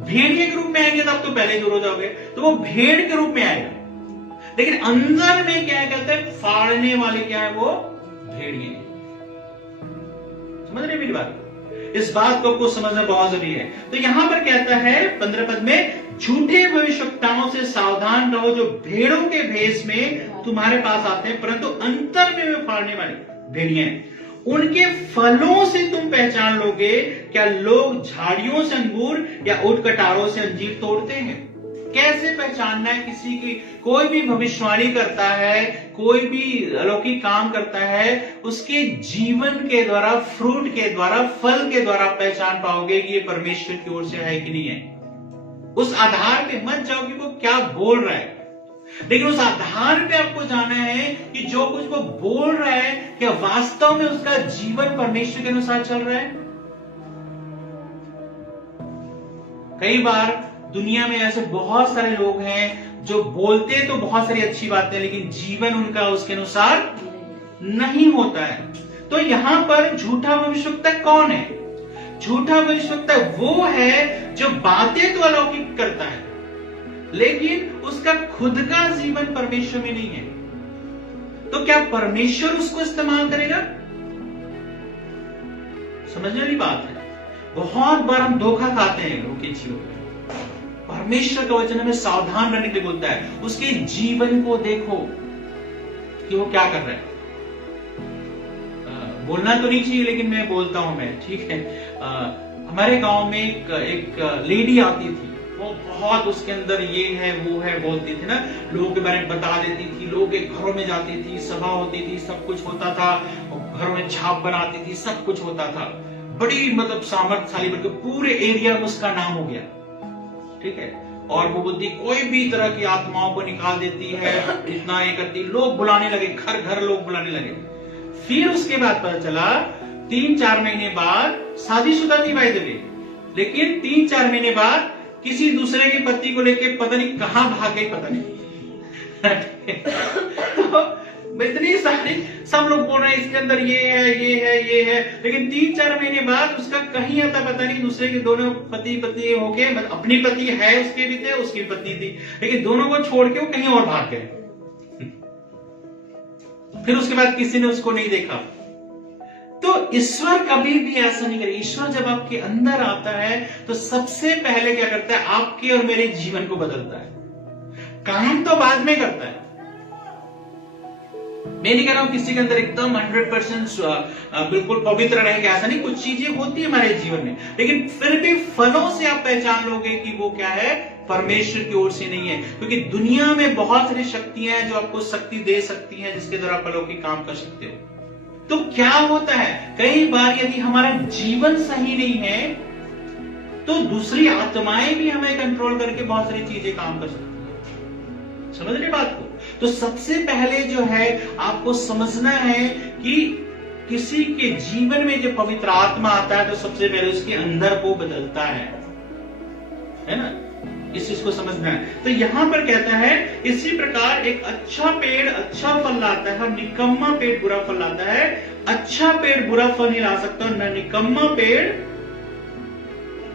भेड़िए के रूप में आएंगे तो आप तो पहले दूर हो जाओगे, तो वो भेड़ के रूप में आएगा। लेकिन अंदर में क्या कहते हैं? फाड़ने वाले क्या है? वो भेड़िए। समझ रहे मेरी बात? इस बात को आपको समझना बहुत जरूरी है। तो यहां पर कहता है 15 पद में, झूठे भविष्यवक्ताओं से सावधान रहो, जो भेड़ों के भेष में तुम्हारे पास आते हैं, परंतु अंतर में वे फाड़ने वाले भेड़िए हैं। उनके फलों से तुम पहचान लोगे, क्या लोग झाड़ियों से अंगूर या ऊंट कटारों से अंजीर तोड़ते हैं? कैसे पहचानना है किसी की? कोई भी भविष्यवाणी करता है, कोई भी अलौकिक काम करता है, उसके जीवन के द्वारा, फ्रूट के द्वारा, फल के द्वारा पहचान पाओगे कि ये परमेश्वर की ओर से है कि नहीं है। उस आधार पे मत जाओ कि वो क्या बोल रहा है, लेकिन उस आधार पे आपको जाना है कि जो कुछ वो बोल रहा है क्या वास्तव में उसका जीवन परमेश्वर के अनुसार चल रहा है। कई बार दुनिया में ऐसे बहुत सारे लोग हैं जो बोलते तो बहुत सारी अच्छी बातें, लेकिन जीवन उनका उसके अनुसार नहीं होता है। तो यहां पर झूठा भविष्यवक्ता कौन है? झूठा भविष्यवक्ता वो है जो बातें तो अलौकिक करता है, लेकिन उसका खुद का जीवन परमेश्वर में नहीं है। तो क्या परमेश्वर उसको इस्तेमाल करेगा? समझने वाली बात है। बहुत बार हम धोखा खाते हैं लोगों के जीवन में। परमेश्वर का वचन हमें सावधान रहने के लिए बोलता है। उसके जीवन को देखो कि वो क्या कर रहा है। बोलना तो नहीं चाहिए, लेकिन मैं बोलता हूं मैं, ठीक है। हमारे गांव में एक लेडी आती थी, वो बहुत उसके अंदर ये है वो है बोलती थी ना, लोगों के बारे में बता देती थी, लोगों के घरों में जाती थी, सभा होती थी, सब कुछ होता था, घरों में छाप बनाती थी, सब कुछ होता था। बड़ी मतलब सामर्थ्यशाली, बल्कि पूरे एरिया में उसका नाम हो गया, ठीक है। और वो बुद्धि कोई भी तरह की आत्माओं को निकाल देती है, इतना ये करती, लोग बुलाने लगे, घर घर लोग बुलाने लगे। फिर उसके बाद पता चला 3-4 महीने बाद, शादीशुदा थी बाय द वे, लेकिन 3-4 महीने बाद किसी दूसरे के पति को लेके पता नहीं कहां भाग गई, पता नहीं। तो इतनी सारी, सब लोग बोल रहे हैं इसके अंदर ये है ये है ये है, लेकिन 3-4 महीने बाद उसका कहीं आता पता नहीं, दूसरे के दोनों पति पत्नी होके, मतलब अपनी पति है, उसके भी थे, उसकी पत्नी थी, लेकिन दोनों को छोड़ के वो कहीं और भाग गए। फिर उसके बाद किसी ने उसको नहीं देखा। तो ईश्वर कभी भी ऐसा नहीं करे। ईश्वर जब आपके अंदर आता है तो सबसे पहले क्या करता है? आपके और मेरे जीवन को बदलता है। काम तो बाद में करता है। मैं नहीं कह रहा हूं किसी के अंदर एकदम 100% बिल्कुल पवित्र रहेगा, ऐसा नहीं। कुछ चीजें होती है हमारे जीवन में, लेकिन फिर भी फलों से आप पहचान लोगे कि वो क्या है, परमेश्वर की ओर से नहीं है। क्योंकि दुनिया में बहुत सारी शक्तियां हैं जो आपको शक्ति दे सकती हैं, जिसके द्वारा फलों की काम कर सकते हो। तो क्या होता है, कई बार यदि हमारा जीवन सही नहीं है तो दूसरी आत्माएं भी हमें कंट्रोल करके बहुत सारी चीजें काम कर सकती हैं। समझ रहे बात को? तो सबसे पहले जो है आपको समझना है कि किसी के जीवन में जब पवित्र आत्मा आता है तो सबसे पहले उसके अंदर को बदलता है ना। इस चीज को समझना है। तो यहां पर कहता है, इसी प्रकार एक अच्छा पेड़ अच्छा फल लाता है और निकम्मा पेड़ बुरा फल लाता है। अच्छा पेड़ बुरा फल नहीं ला सकता, न निकम्मा पेड़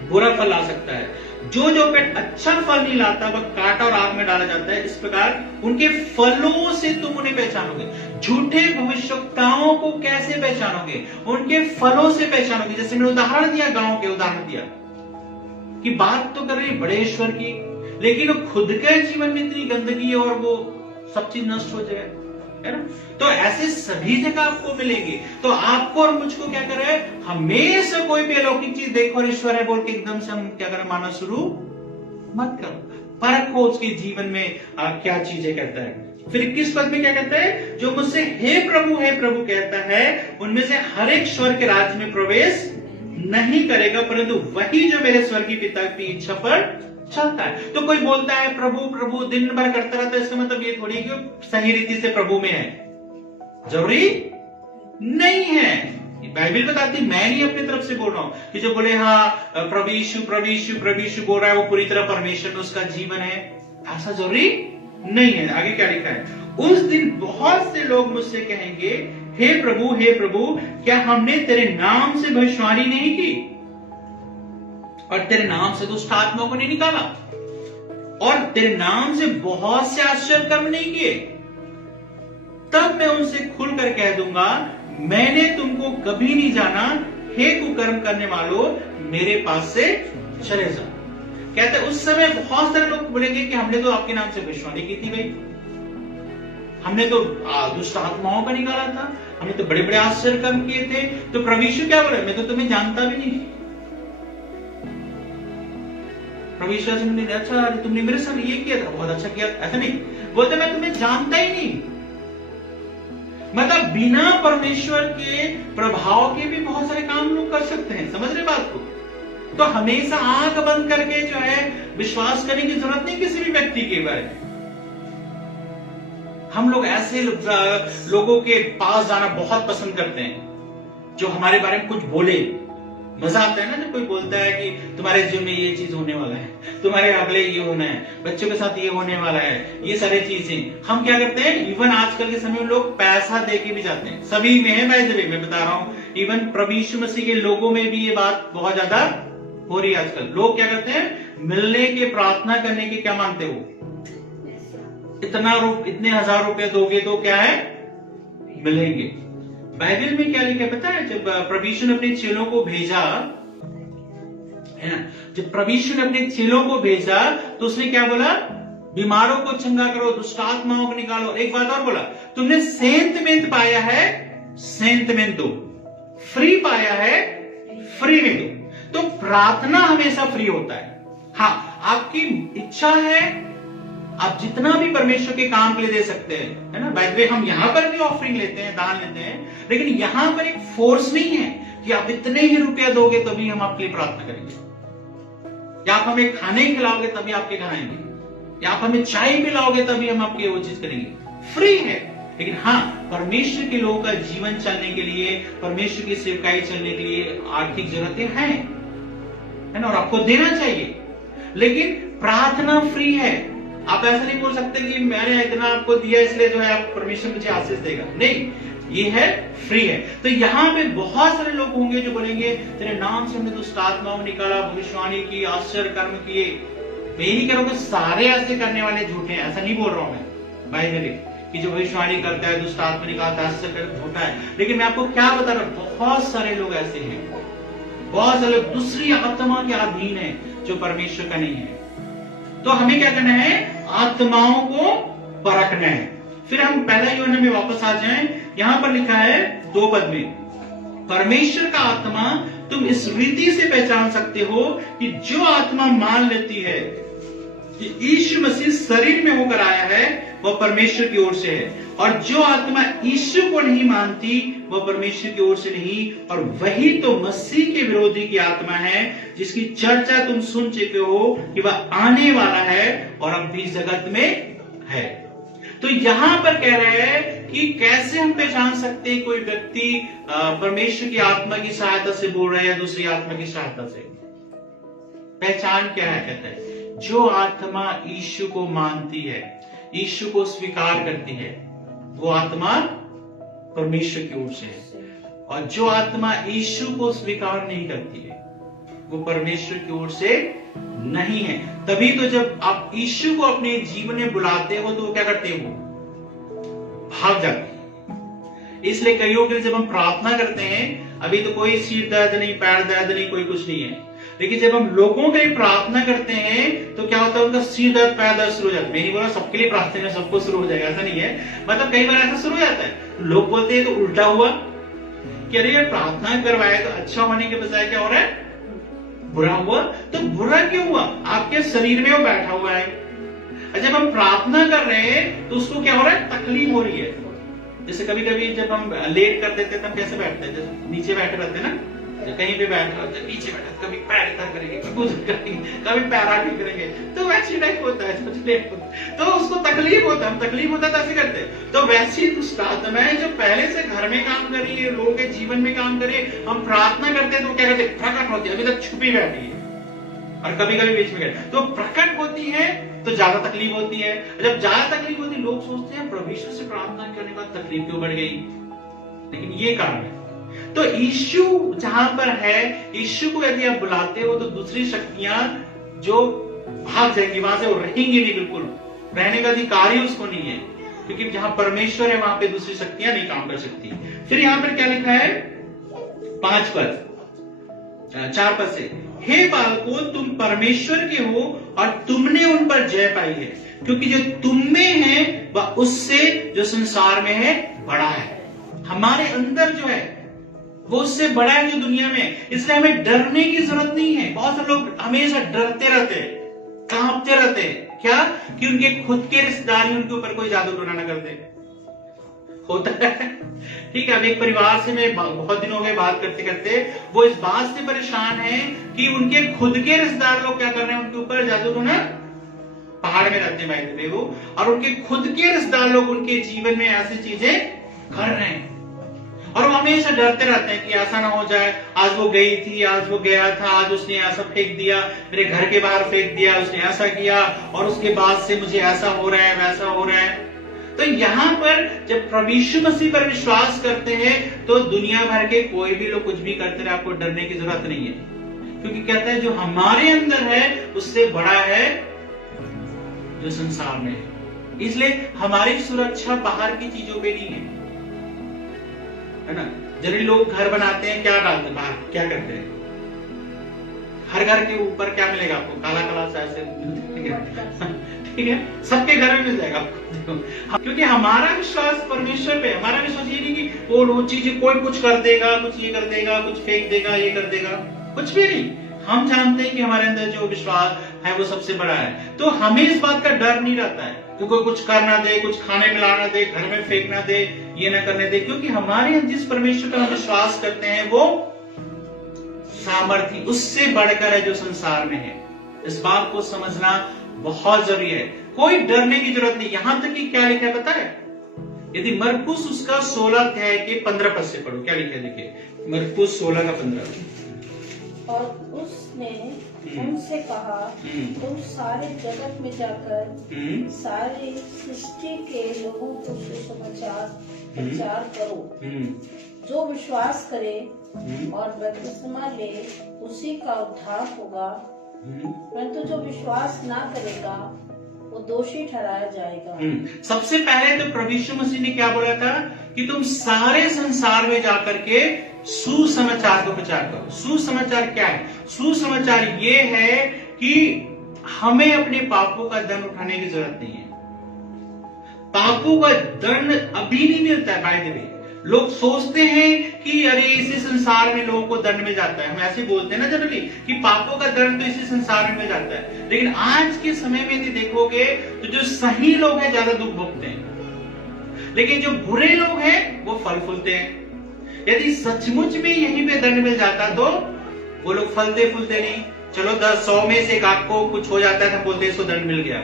बुरा फल ला सकता है। जो जो पेड़ अच्छा फल नहीं लाता वह काटा और आग में डाला जाता है। इस प्रकार उनके फलों से तुम उन्हें पहचानोगे। झूठे भविष्यवक्ताओं को कैसे पहचानोगे? उनके फलों से पहचानोगे। जैसे मैंने उदाहरण दिया, गांव के उदाहरण दिया कि बात तो कर रही बड़े ईश्वर की, लेकिन खुद के जीवन में इतनी गंदगी है और वो सब चीज नष्ट हो जाए, है ना? तो ऐसे सभी जगह आपको मिलेंगे। तो आपको और मुझको क्या करे, हमेशा कोई भी अलौकिक चीज देखो और ईश्वर है बोल के एकदम से हम क्या करें, मानना शुरू मत करो। परखो उसके जीवन में क्या चीजें कहता है। फिर 21 पद में क्या कहता है, जो मुझसे हे प्रभु कहता है, उनमें से हर एक स्वर्ग के राज्य में प्रवेश नहीं करेगा, परंतु वही जो मेरे स्वर्गीय पिता की इच्छा पर चलता है। तो कोई बोलता है प्रभु प्रभु दिन भर करता रहता है, इसका मतलब ये थोड़ी कि सही रीति से प्रभु में है, जरूरी नहीं है। बाइबल बताती, मैं नहीं अपनी तरफ से बोल रहा हूं कि जो बोले हाँ प्रभु यीशु बोल रहा है वो पूरी तरह परमेश्वर में उसका जीवन है, ऐसा जरूरी नहीं है। आगे क्या लिखा है, उस दिन बहुत से लोग मुझसे कहेंगे हे प्रभु क्या हमने तेरे नाम से भविष्यवाणी नहीं की और तेरे नाम से दुष्ट आत्माओं को नहीं निकाला और तेरे नाम से बहुत से आश्चर्य कर्म नहीं किए? तब मैं उनसे खुलकर कह दूंगा, मैंने तुमको कभी नहीं जाना, हे कुकर्म करने वालों, मेरे पास से चले जाओ। कहते उस समय बहुत सारे लोग बोलेंगे कि हमने तो आपके नाम से भविष्यवाणी की थी भाई, हमने तो दुष्ट आत्माओं को निकाला था, हमने तो बड़े बड़े आश्चर्य कर्म किए थे। तो प्रभु यीशु क्या बोले, मैं तो तुम्हें जानता भी नहीं। प्रभु यीशु ने अच्छा तुमने मेरे साथ ये किया था, बहुत अच्छा किया, ऐसा नहीं बोलते, मैं तुम्हें जानता ही नहीं। मतलब बिना परमेश्वर के प्रभाव के भी बहुत सारे काम लोग कर सकते हैं, समझ रहे बात को? तो हमेशा आंख बंद करके जो है विश्वास करने की जरूरत नहीं किसी भी व्यक्ति के बारे में। हम लोग ऐसे लोगों के पास जाना बहुत पसंद करते हैं जो हमारे बारे में कुछ बोले। मजा आता है ना जब कोई बोलता है कि तुम्हारे जीवन में ये चीज होने वाला है, तुम्हारे अगले ये होना है, बच्चों के साथ ये होने वाला है, ये सारी चीजें। हम क्या करते हैं, इवन आजकल के समय में लोग पैसा दे के भी जाते हैं। सभी में है, मैं बता रहा हूं, इवन प्रभु यीशु मसीह के लोगों में भी ये बात बहुत ज्यादा हो रही है आजकल। लोग क्या करते हैं, मिलने के प्रार्थना करने के क्या मानते हो, इतने 1000 रुपए दोगे तो क्या है, मिलेंगे। बाइबल में क्या लिखा है पता है, जब प्रभु यीशु ने अपने चेलों को भेजा है ना, जब प्रभु यीशु ने अपने चेलों को भेजा तो उसने क्या बोला, बीमारों को चंगा करो, दुष्ट आत्माओं को निकालो। एक बात और बोला, तुमने सेंतमेंट पाया है, सेंतमेंट दो, फ्री पाया है, फ्री में दो। तो प्रार्थना हमेशा फ्री होता है। हाँ, आपकी इच्छा है, आप जितना भी परमेश्वर के काम के लिए दे सकते हैं, है ना। बाय द वे हम यहां पर भी ऑफरिंग लेते हैं, दान लेते हैं, लेकिन यहां पर एक फोर्स नहीं है कि आप इतने ही रुपया दोगे तभी हम आपके लिए प्रार्थना करेंगे, या आप हमें खाने खिलाओगे तभी आपके घर आएंगे, या आप हमें चाय पिलाओगे तभी हम आपकी वो चीज करेंगे। फ्री है। लेकिन हाँ, परमेश्वर के लोगों का जीवन चलने के लिए, परमेश्वर की सेवकाई चलने के लिए आर्थिक जरूरतें हैं, है ना, और आपको देना चाहिए। लेकिन प्रार्थना फ्री है। आप ऐसा नहीं बोल सकते कि मैंने इतना आपको दिया इसलिए जो है आप परमेश्वर मुझे आशीष देगा, नहीं, ये है फ्री है। तो यहाँ पे बहुत सारे लोग होंगे जो बोलेंगे तेरे नाम से हमने दुष्ट आत्माओं को निकाला, भविष्यवाणी की, आश्चर्य कर्म किए। मैं नहीं करूंगा, सारे ऐसे करने वाले झूठे हैं, ऐसा नहीं बोल रहा हूं मैं बाइबल कि जो भविष्यवाणी करता है, दुष्ट आत्मा निकालता है, आश्चर्य कर्म झूठा है। लेकिन मैं आपको क्या बता रहा हूं, बहुत सारे लोग ऐसे हैं, बहुत सारे लोग दूसरी आत्मा के अधीन है जो परमेश्वर का नहीं है। तो हमें क्या करना है, आत्माओं को परखना है। फिर हम पहला यूहन्ना में वापस आ जाएं, यहां पर लिखा है 2 पद में, परमेश्वर का आत्मा तुम इस रीति से पहचान सकते हो कि जो आत्मा मान लेती है कि यीशु मसीह शरीर में होकर आया है वह परमेश्वर की ओर से है, और जो आत्मा यीशु को नहीं मानती वह परमेश्वर की ओर से नहीं। और वही तो मसीह के विरोधी की आत्मा है जिसकी चर्चा तुम सुन चुके हो कि वह आने वाला है और अब भी जगत में है। तो यहां पर कह रहे हैं कि कैसे हम पहचान सकते हैं कोई व्यक्ति परमेश्वर की आत्मा की सहायता से बोल रहा है या दूसरी आत्मा की सहायता से। पहचान क्या है, कहता है जो आत्मा यीशु को मानती है, यीशु को स्वीकार करती है, वो आत्मा परमेश्वर की ओर से है। और जो आत्मा यीशु को स्वीकार नहीं करती है वो परमेश्वर की ओर से नहीं है। तभी तो जब आप यीशु को अपने जीवन में बुलाते हो तो वो क्या करते हो? भाग जाते हैं। इसलिए कईयों के लिए जब हम प्रार्थना करते हैं, अभी तो कोई सिर दर्द नहीं, पैर दर्द नहीं, कोई कुछ नहीं है, लेकिन जब हम लोगों के लिए प्रार्थना करते हैं तो क्या होता है? उनका सिर दर्द, पैर दर्द शुरू हो जाता है। मैं नहीं बोला सबके लिए प्रार्थना में सबको शुरू हो जाएगा, ऐसा नहीं है, मतलब कई बार ऐसा शुरू हो जाता है। लोग बोलते हैं तो उल्टा हुआ कि अरे यार प्रार्थना करवाए तो अच्छा होने के बजाय क्या हो रहा है? बुरा हुआ। तो बुरा क्यों हुआ? आपके शरीर में वो बैठा हुआ है। जब हम प्रार्थना कर रहे हैं तो उसको क्या हो रहा है? तकलीफ हो रही है। जैसे कभी कभी जब हम लेट कर देते हैं तब कैसे बैठते हैं? जैसे नीचे बैठे रहते हैं ना, कहीं पे बैठ रहे हैं, नीचे बैठे, कभी पैर इधर करेंगे, कभी उधर करेंगे, कभी पैर आगे करेंगे, तो वैसी टाइप होता है, तो उसको तकलीफ होता है। तकलीफ होता है तो ऐसे करते हैं। तो वैसी दुष्ट आत्माएं जो पहले से घर में काम कर रही है, लोगों के जीवन में काम कर रही है, हम प्रार्थना करते हैं तो क्या करते हैं? प्रकट होती है। अभी तक छुपी बैठी है और कभी कभी बीच में तो प्रकट होती है तो ज्यादा तकलीफ होती है। जब ज्यादा तकलीफ होती है लोग सोचते हैं प्रभु यीशु से प्रार्थना करने के बाद तकलीफ क्यों बढ़ गई, लेकिन ये कारण है। तो यीशु जहां पर है, यीशु को यदि आप बुलाते हो तो दूसरी शक्तियां जो भाग जाएंगी, वहां से वो रहेंगी नहीं, बिल्कुल रहने का अधिकार ही उसको नहीं है, क्योंकि जहां परमेश्वर है वहां पे दूसरी शक्तियां नहीं काम कर सकती। फिर यहां पर क्या लिखा है? 4 पद से, हे बालकों तुम परमेश्वर के हो और तुमने उन पर जय पाई है, क्योंकि जो तुम में है वह उससे जो संसार में है बड़ा है। हमारे अंदर जो है वो उससे बड़ा है जो दुनिया में है, इसलिए हमें डरने की जरूरत नहीं है। बहुत से लोग हमेशा डरते रहते हैं, कांपते रहते हैं, क्या? कि उनके खुद के रिश्तेदार ही उनके ऊपर कोई जादू टोना न कर दे। होता है, ठीक है। अब एक परिवार से मैं बहुत दिन हो गए बात करते करते, वो इस बात से परेशान है कि उनके खुद के रिश्तेदार लोग क्या कर रहे हैं उनके ऊपर जादू टोना, पहाड़ में रहते हैं वो, और उनके खुद के रिश्तेदार लोग उनके जीवन में ऐसी चीजें कर रहे हैं, और वो हमेशा डरते रहते हैं कि ऐसा ना हो जाए, आज वो गई थी, आज वो गया था, आज उसने ऐसा फेंक दिया, मेरे घर के बाहर फेंक दिया, उसने ऐसा किया, और उसके बाद से मुझे ऐसा हो रहा है, वैसा हो रहा है। तो यहाँ पर जब प्रभु यीशु मसीह पर विश्वास करते हैं तो दुनिया भर के कोई भी लोग कुछ भी करते रहे, आपको डरने की जरूरत नहीं है, क्योंकि कहता है जो हमारे अंदर है उससे बड़ा है जो संसार में है। इसलिए हमारी सुरक्षा बाहर की चीजों पे नहीं है ना। जनरली लोग घर बनाते हैं, क्या डालते हैं बाहर, क्या करते हैं? हर घर के ऊपर क्या मिलेगा आपको? काला काला सा ऐसे, ठीक है, सबके घर में मिल जाएगा आपको, क्योंकि हमारा विश्वास परमेश्वर पे। हमारा विश्वास ये नहीं कि वो चीज कोई कुछ कर देगा, कुछ ये कर देगा, कुछ फेंक देगा, ये कर देगा, कुछ भी नहीं। हम जानते हैं कि हमारे अंदर जो विश्वास है वो सबसे बड़ा है, तो हमें इस बात का डर नहीं रहता है कि कोई कुछ कर ना दे, कुछ खाने में ला ना दे, घर में फेंक ना दे, ये ना करने दे, क्योंकि हमारे जिस परमेश्वर का हम विश्वास करते हैं वो सामर्थ्य उससे बढ़कर है जो संसार में है। इस बात को समझना बहुत जरूरी है। कोई डरने की जरूरत नहीं। यहां तक कि क्या लिखा है पता है? यदि मरकुस उसका 16 अध्याय के 15 पद से पढ़ो, क्या लिखा है देखिए, मरकुस 16 का 15। और उसने उनसे कहा, तुम सारे जगत में जाकर सारी सृष्टि के लोगों को सुसमाचार प्रचार करो। जो विश्वास करे और बपतिस्मा ले उसी का उद्धार होगा, परंतु जो विश्वास ना करेगा वो दोषी ठहराया जाएगा। सबसे पहले तो प्रभु यीशु मसीह ने क्या बोला था कि तुम सारे संसार में जाकर के सुसमाचार को प्रचार करो। सुसमाचार क्या है? सुसमाचार ये है कि हमें अपने पापों का दंड उठाने की जरूरत नहीं है। पापों का दंड अभी नहीं मिलता है। बाय द वे, लोग सोचते हैं कि अरे इसी संसार में लोगों को दंड मिल जाता है। हम ऐसे बोलते हैं ना जनरली कि पापों का दंड तो इसी संसार में मिल जाता है, लेकिन आज के समय में यदि देखोगे तो जो सही लोग हैं ज्यादा दुख भोगते हैं, लेकिन जो बुरे लोग हैं वो फल फूलते हैं। यदि सचमुच में यहीं पे दंड मिल जाता तो वो लोग फलते फूलते नहीं। चलो 100 में से एक आपको कुछ हो जाता है तो बोलते इसको दंड मिल गया,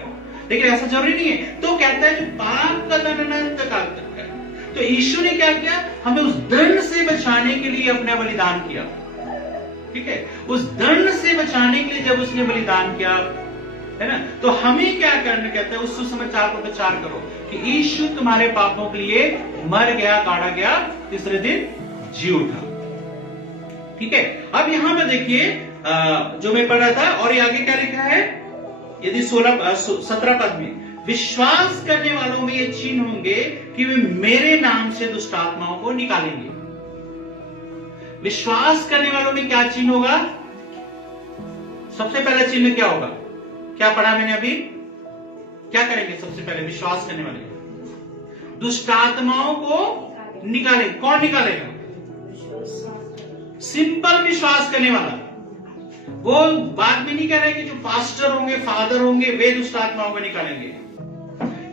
लेकिन ऐसा जरूरी नहीं है। तो कहता है जो पाप का दंड अनंत काल तक है। तो यीशु ने क्या किया? हमें उस दंड से बचाने के लिए अपना बलिदान किया। ठीक है, उस दंड से बचाने के लिए जब उसने बलिदान किया, है ना, तो हमें क्या करना कहता है? उस सुसमाचार को प्रचार करो कि यीशु तुम्हारे पापों के लिए मर गया, काटा गया, तीसरे दिन जी उठा। ठीक है, अब यहां पर देखिए जो मैं पढ़ रहा था। और ये आगे क्या लिखा है, यदि 17 पद में, विश्वास करने वालों में ये चिन्ह होंगे कि वे मेरे नाम से दुष्ट आत्माओं को निकालेंगे। विश्वास करने वालों में क्या चिन्ह होगा? सबसे पहला चिन्ह क्या होगा? क्या पढ़ा मैंने अभी? क्या करेंगे सबसे पहले? विश्वास करने वाले दुष्ट आत्माओं को निकालेंगे। कौन निकालेगा? सिंपल विश्वास करने वाला। वो बात भी नहीं कह रहे कि जो पास्टर होंगे, फादर होंगे, वे दुष्ट आत्माओं को निकालेंगे,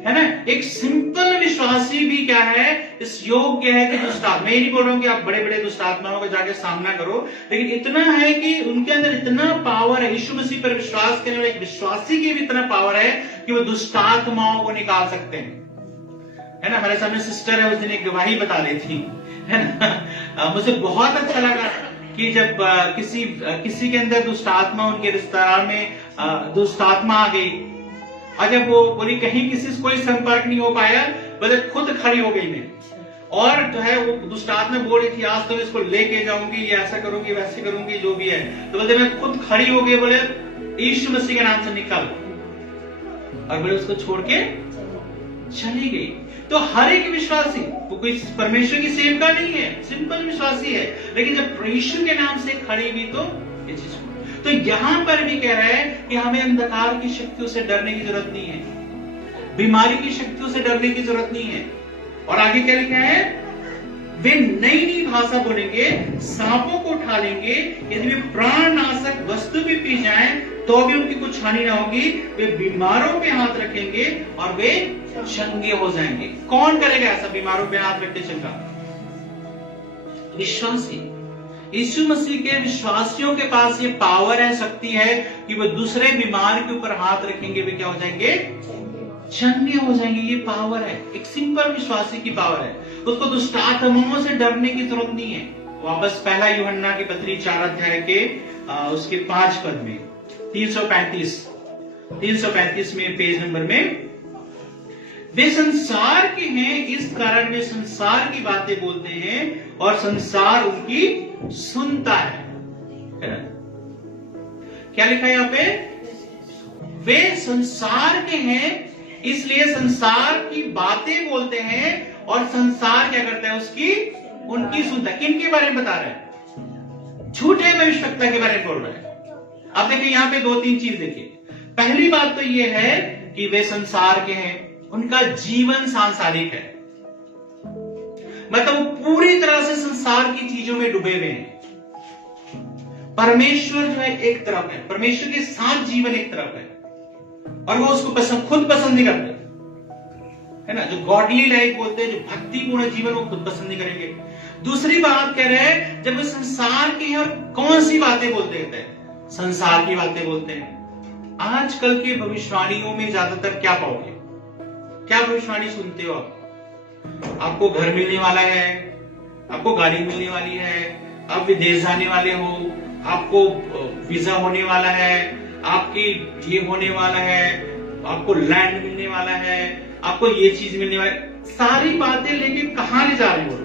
है ना। एक सिंपल विश्वासी भी क्या है, इस योग्य है कि दुष्ट आत्मा, मैं नहीं बोल रहा हूं कि आप बड़े बड़े दुष्ट आत्माओं का जाके सामना करो, लेकिन इतना है कि उनके अंदर इतना पावर है, यीशु मसीह पर विश्वास करने वाले एक विश्वासी की भी इतना पावर है कि वो दुष्ट आत्माओं को निकाल सकते हैं, है ना। हमारे सामने सिस्टर है, उस दिन एक गवाही बता रही थी, है ना। मुझे बहुत अच्छा लगा कि जब किसी के अंदर दुष्ट आत्मा, उनके रिश्तेदार में दुष्ट आत्मा आ गई, और जब वो बोली कहीं किसी से कोई संपर्क नहीं हो पाया, बोले खुद खड़ी हो गई मैं, और जो है वो दुष्ट आत्मा बोल रही थी आज तो इसको लेके जाऊंगी, ये ऐसा करूंगी, वैसे करूंगी, जो भी है। तो बोलते मैं खुद खड़ी हो गई, बोले यीशु मसीह के नाम से निकल, और बोले उसको छोड़ के चली गई। तो हर एक विश्वासी, वो कोई परमेश्वर की सेवका नहीं है, सिंपल विश्वासी है, लेकिन जब यीशु के नाम से खड़ी हुई तो ये चीज। तो यहां पर भी कह रहा है कि हमें अंधकार की शक्तियों से डरने की जरूरत नहीं है, बीमारी की शक्तियों से डरने की जरूरत नहीं है। और आगे क्या लिखा है? वे नई नई भाषा बोलेंगे, सांपों को उठा लेंगे, यदि वे प्राणनाशक वस्तु भी पी जाएं तो भी उनकी कुछ हानि ना होगी, वे बीमारों पे हाथ रखेंगे और वे चंगे हो जाएंगे। कौन करेगा ऐसा, बीमारों पे हाथ रख के चंगा? विश्वासी। यीशु मसीह के विश्वासियों के पास ये पावर है, शक्ति है कि वो दूसरे बीमार के ऊपर हाथ रखेंगे, वे क्या हो जाएंगे? चंगे हो जाएंगे। ये पावर है, एक सिंपल विश्वासी की पावर है। उसको दुष्ट आत्माओं से डरने की जरूरत नहीं है। वापस पहला यूहन्ना की पत्री 4 अध्याय के उसके 5 पद में 335 में पेज नंबर में, वे संसार के हैं, इस कारण वे संसार की बातें बोलते हैं और संसार उनकी सुनता है। क्या लिखा है यहाँ पे? वे संसार के हैं इसलिए संसार की बातें बोलते हैं और संसार क्या करता है? उनकी सुनता है। किन के बारे में बता रहे हैं? झूठे भविष्यवक्ता के बारे में बोल रहे हैं। अब देखिए यहाँ पे 2-3 चीज देखिए। पहली बात तो ये है कि वे संसार के हैं, उनका जीवन सांसारिक है, मतलब वो पूरी तरह से संसार की चीजों में डूबे हुए हैं। परमेश्वर जो है एक तरफ है, परमेश्वर के साथ जीवन एक तरफ है, और वो उसको खुद पसंद नहीं करते, है ना। जो गॉडली लाइफ बोलते हैं, जो भक्तिपूर्ण जीवन, वो खुद पसंद नहीं करेंगे। दूसरी बात कह रहे हैं, जब वे संसार की है और कौन सी बातें बोलते हैं? संसार की बातें बोलते हैं। आजकल की भविष्यवाणियों में ज्यादातर क्या पाओगे? क्या भविष्यवाणी सुनते हो आप? आपको घर मिलने वाला है, आपको गाड़ी मिलने वाली है, आप विदेश जाने वाले हो, आपको वीजा होने वाला है, आपकी ये होने वाला है, आपको लैंड मिलने वाला है, आपको ये चीज मिलने वाली। सारी बातें लेके कहां ले जा रहे हो?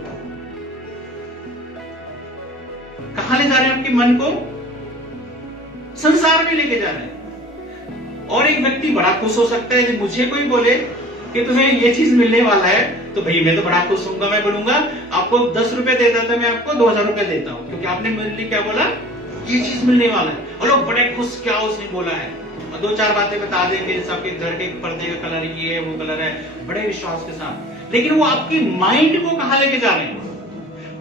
कहां ले जा रहे हैं आपके मन को? संसार में लेके जा रहे हैं। और एक व्यक्ति बड़ा खुश हो सकता है, मुझे कोई बोले कि तुम्हें ये चीज मिलने वाला है, तो भाई मैं तो बड़ा खुश होऊंगा, मैं बोलूंगा आपको 10 रुपए देता था, मैं आपको 2000 रुपए देता हूं, क्योंकि आपने मेरे लिए क्या बोला? ये चीज मिलने वाला है। और लोग बड़े खुश, क्या उसने बोला है, और 2-4 बातें बता देंगे, सबके घर के पर्दे का कलर ये है, वो कलर है, बड़े विश्वास के साथ। लेकिन वो आपकी माइंड को कहां लेके जा रहे हैं?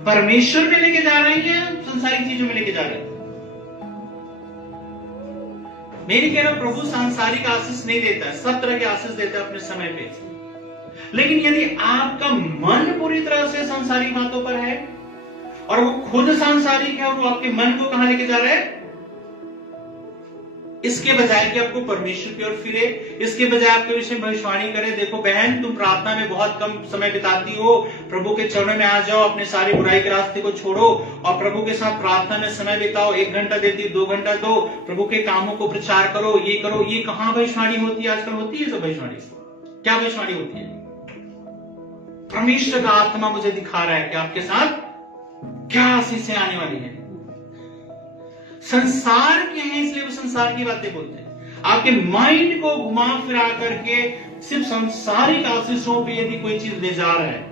परमेश्वर में लेके जा रहे हैं या संसारिक चीजों में लेके जा रहे हैं? मेरी कह रहा, प्रभु सांसारिक आशीष नहीं देता है, सब तरह के आशीष देता है अपने समय पे। लेकिन यदि आपका मन पूरी तरह से सांसारिक बातों पर है और वो खुद सांसारिक है, और वो आपके मन को कहां लेके जा रहा है? इसके बजाय कि आपको परमेश्वर की ओर फिरे, इसके बजाय आपके विषय में भविष्यवाणी करे, देखो बहन तुम प्रार्थना में बहुत कम समय बिताती हो, प्रभु के चरणों में आ जाओ, अपने सारी बुराई के रास्ते को छोड़ो और प्रभु के साथ प्रार्थना में समय बिताओ, 1 घंटा देती, 2 घंटा दो, प्रभु के कामों को प्रचार करो, ये करो। ये कहां भविष्यवाणी होती है? आजकल होती है सब भविष्यवाणी? क्या भविष्यवाणी होती है? परमेश्वर का आत्मा मुझे दिखा रहा है कि आपके साथ क्या आशीषें आने वाली है। संसार के हैं इसलिए वो संसार की बातें बोलते हैं। आपके माइंड को घुमा फिरा करके सिर्फ संसारिक आशीषों पे यदि कोई चीज ले जा रहा है,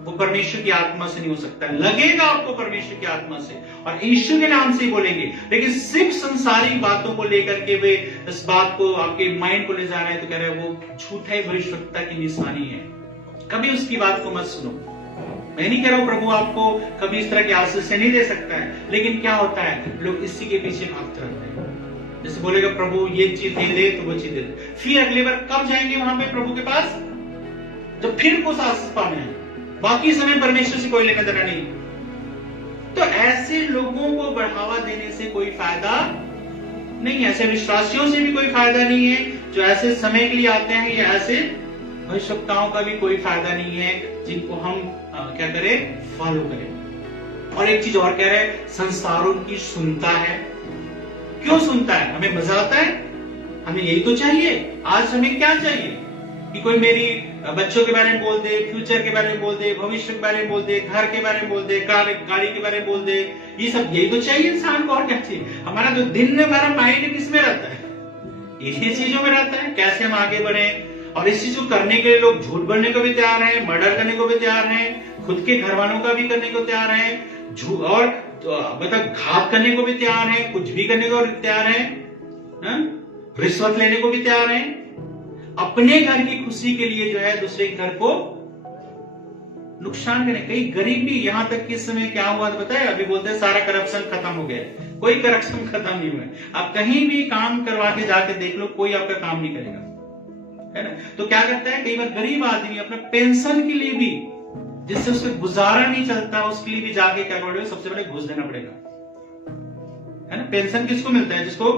वो परमेश्वर की आत्मा से नहीं हो सकता। लगेगा आपको परमेश्वर की आत्मा से और ईश्वर के नाम से ही बोलेंगे, लेकिन सिर्फ संसारिक बातों को लेकर के वे इस बात को आपके माइंड को ले जा रहे हैं, तो कह रहे हैं वो झूठे भविष्यवक्ता की निशानी है। कभी उसकी बात को मत सुनो। मैं नहीं कह रहा हूं प्रभु आपको कभी इस तरह के आशीष से नहीं दे सकता है, लेकिन क्या होता है, लोग इसी के पीछे भागते रहते हैं। जैसे बोलेगा प्रभु ये चीज दे दे तो वो चीज दे दे, फिर अगली बार कब जाएंगे वहां पे प्रभु के पास, जब फिर कुछ आशीष पाने हैं, बाकी समय परमेश्वर से कोई लेना देना नहीं। तो ऐसे लोगों को बढ़ावा देने से कोई फायदा नहीं है, ऐसे विश्वासियों से भी कोई फायदा नहीं है जो ऐसे समय के लिए आते हैं, या ऐसे भविष्यवक्ताओं का भी कोई फायदा नहीं है जिनको हम क्या करें, फॉलो करें। और एक चीज और कह रहे हैं, संसार उनकी सुनता है। क्यों सुनता है? हमें मजा आता है, हमें यही तो चाहिए। आज हमें क्या चाहिए कि कोई मेरी बच्चों के बारे में बोल दे, फ्यूचर के बारे में बोल दे, भविष्य के बारे में बोल दे, घर के बारे में बोल दे, गाड़ी के बारे में बोल दे, ये सब यही तो चाहिए इंसान को। और क्या चाहिए? हमारा जो दिन में हमारा माइंड किसमें रहता है? इन्हीं चीजों में रहता है, कैसे हम आगे बढ़े। और इस चीज को करने के लिए लोग झूठ बोलने को भी तैयार हैं, मर्डर करने को भी तैयार हैं, खुद के घर वालों का भी करने को तैयार हैं, और मतलब घात करने को भी तैयार हैं, कुछ भी करने को तैयार हैं, रिश्वत लेने को भी तैयार हैं, अपने घर की खुशी के लिए जो है दूसरे के घर को नुकसान करने। कई गरीब भी, यहां तक कि इस समय क्या हुआ तो बताया, अभी बोलते हैं सारा करप्शन खत्म हो गया, कोई करप्शन खत्म नहीं हुआ है। आप कहीं भी काम करवा के जाके देख लो, कोई आपका काम नहीं करेगा, है ना। तो क्या करता है, कई बार गरीब आदमी अपना पेंशन के लिए भी, जिससे उसका गुजारा नहीं चलता, उसके लिए भी जाके क्या करोगे, सबसे पहले घूस देना पड़ेगा, है ना। पेंशन किसको मिलता है? जिसको,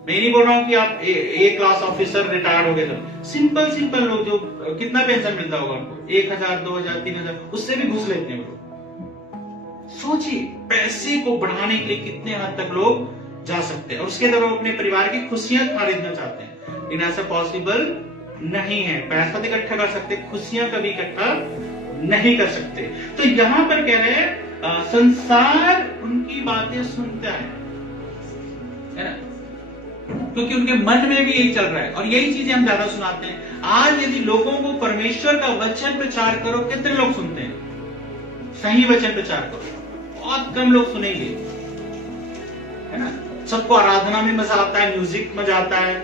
मैं नहीं बोल रहा हूं कि आप ए क्लास ऑफिसर रिटायर्ड हो गए, तो सिंपल लोग जो कितना पेंशन मिलता होगा उनको, 1000, 2000, 3000, उससे भी घूस लेते हैं लोग। सोचिए, पैसे को बढ़ाने के लिए कितने हद तक लोग जा सकते हैं, और उसके द्वारा अपने परिवार की खुशियां खरीदना चाहते हैं, लेकिन ऐसा पॉसिबल नहीं है। पैसा तो इकट्ठा कर सकते, खुशियां कभी इकट्ठा नहीं कर सकते। तो यहां पर कह रहे हैं संसार उनकी बातें सुनता है ना, क्योंकि उनके मन में भी यही चल रहा है और यही चीजें हम ज्यादा सुनाते हैं। आज यदि लोगों को परमेश्वर का वचन प्रचार करो, कितने लोग सुनते हैं? सही वचन प्रचार करो, बहुत कम लोग सुनेंगे, है ना। सबको आराधना में मजा आता है, म्यूजिक मजा आता है,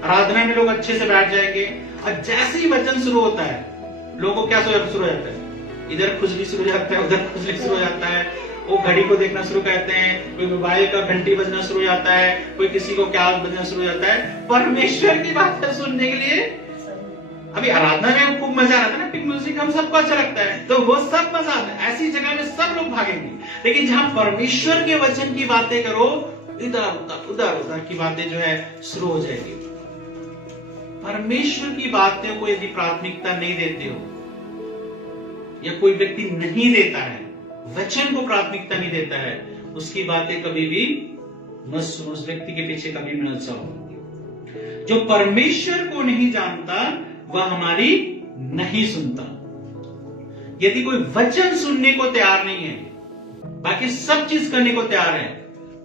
आराधना में लोग अच्छे से बैठ जाएंगे, और जैसे ही वचन शुरू होता है लोगों को क्या शुरू हो जाता है, इधर खुजली शुरू हो जाता है, उधर खुजली शुरू हो जाता है, वो घड़ी को देखना शुरू करते हैं, कोई मोबाइल का घंटी बजना शुरू हो जाता है, कोई किसी को क्या बजना शुरू हो जाता है परमेश्वर की बातें सुनने के लिए। अभी आराधना में खूब मजा आता है ना, म्यूजिक हम सबको अच्छा लगता है, तो वो सब मजा आता है, ऐसी जगह में सब लोग भागेंगे। लेकिन जहां परमेश्वर के वचन की बातें करो, इधर उधर की बातें जो है शुरू हो जाएगी। परमेश्वर की बातों को यदि प्राथमिकता नहीं देते हो, या कोई व्यक्ति नहीं देता है, वचन को प्राथमिकता नहीं देता है, उसकी बातें कभी भी मत सुनो, उस व्यक्ति के पीछे कभी मत जाओ। जो परमेश्वर को नहीं जानता वह हमारी नहीं सुनता। यदि कोई वचन सुनने को तैयार नहीं है, बाकी सब चीज करने को तैयार है,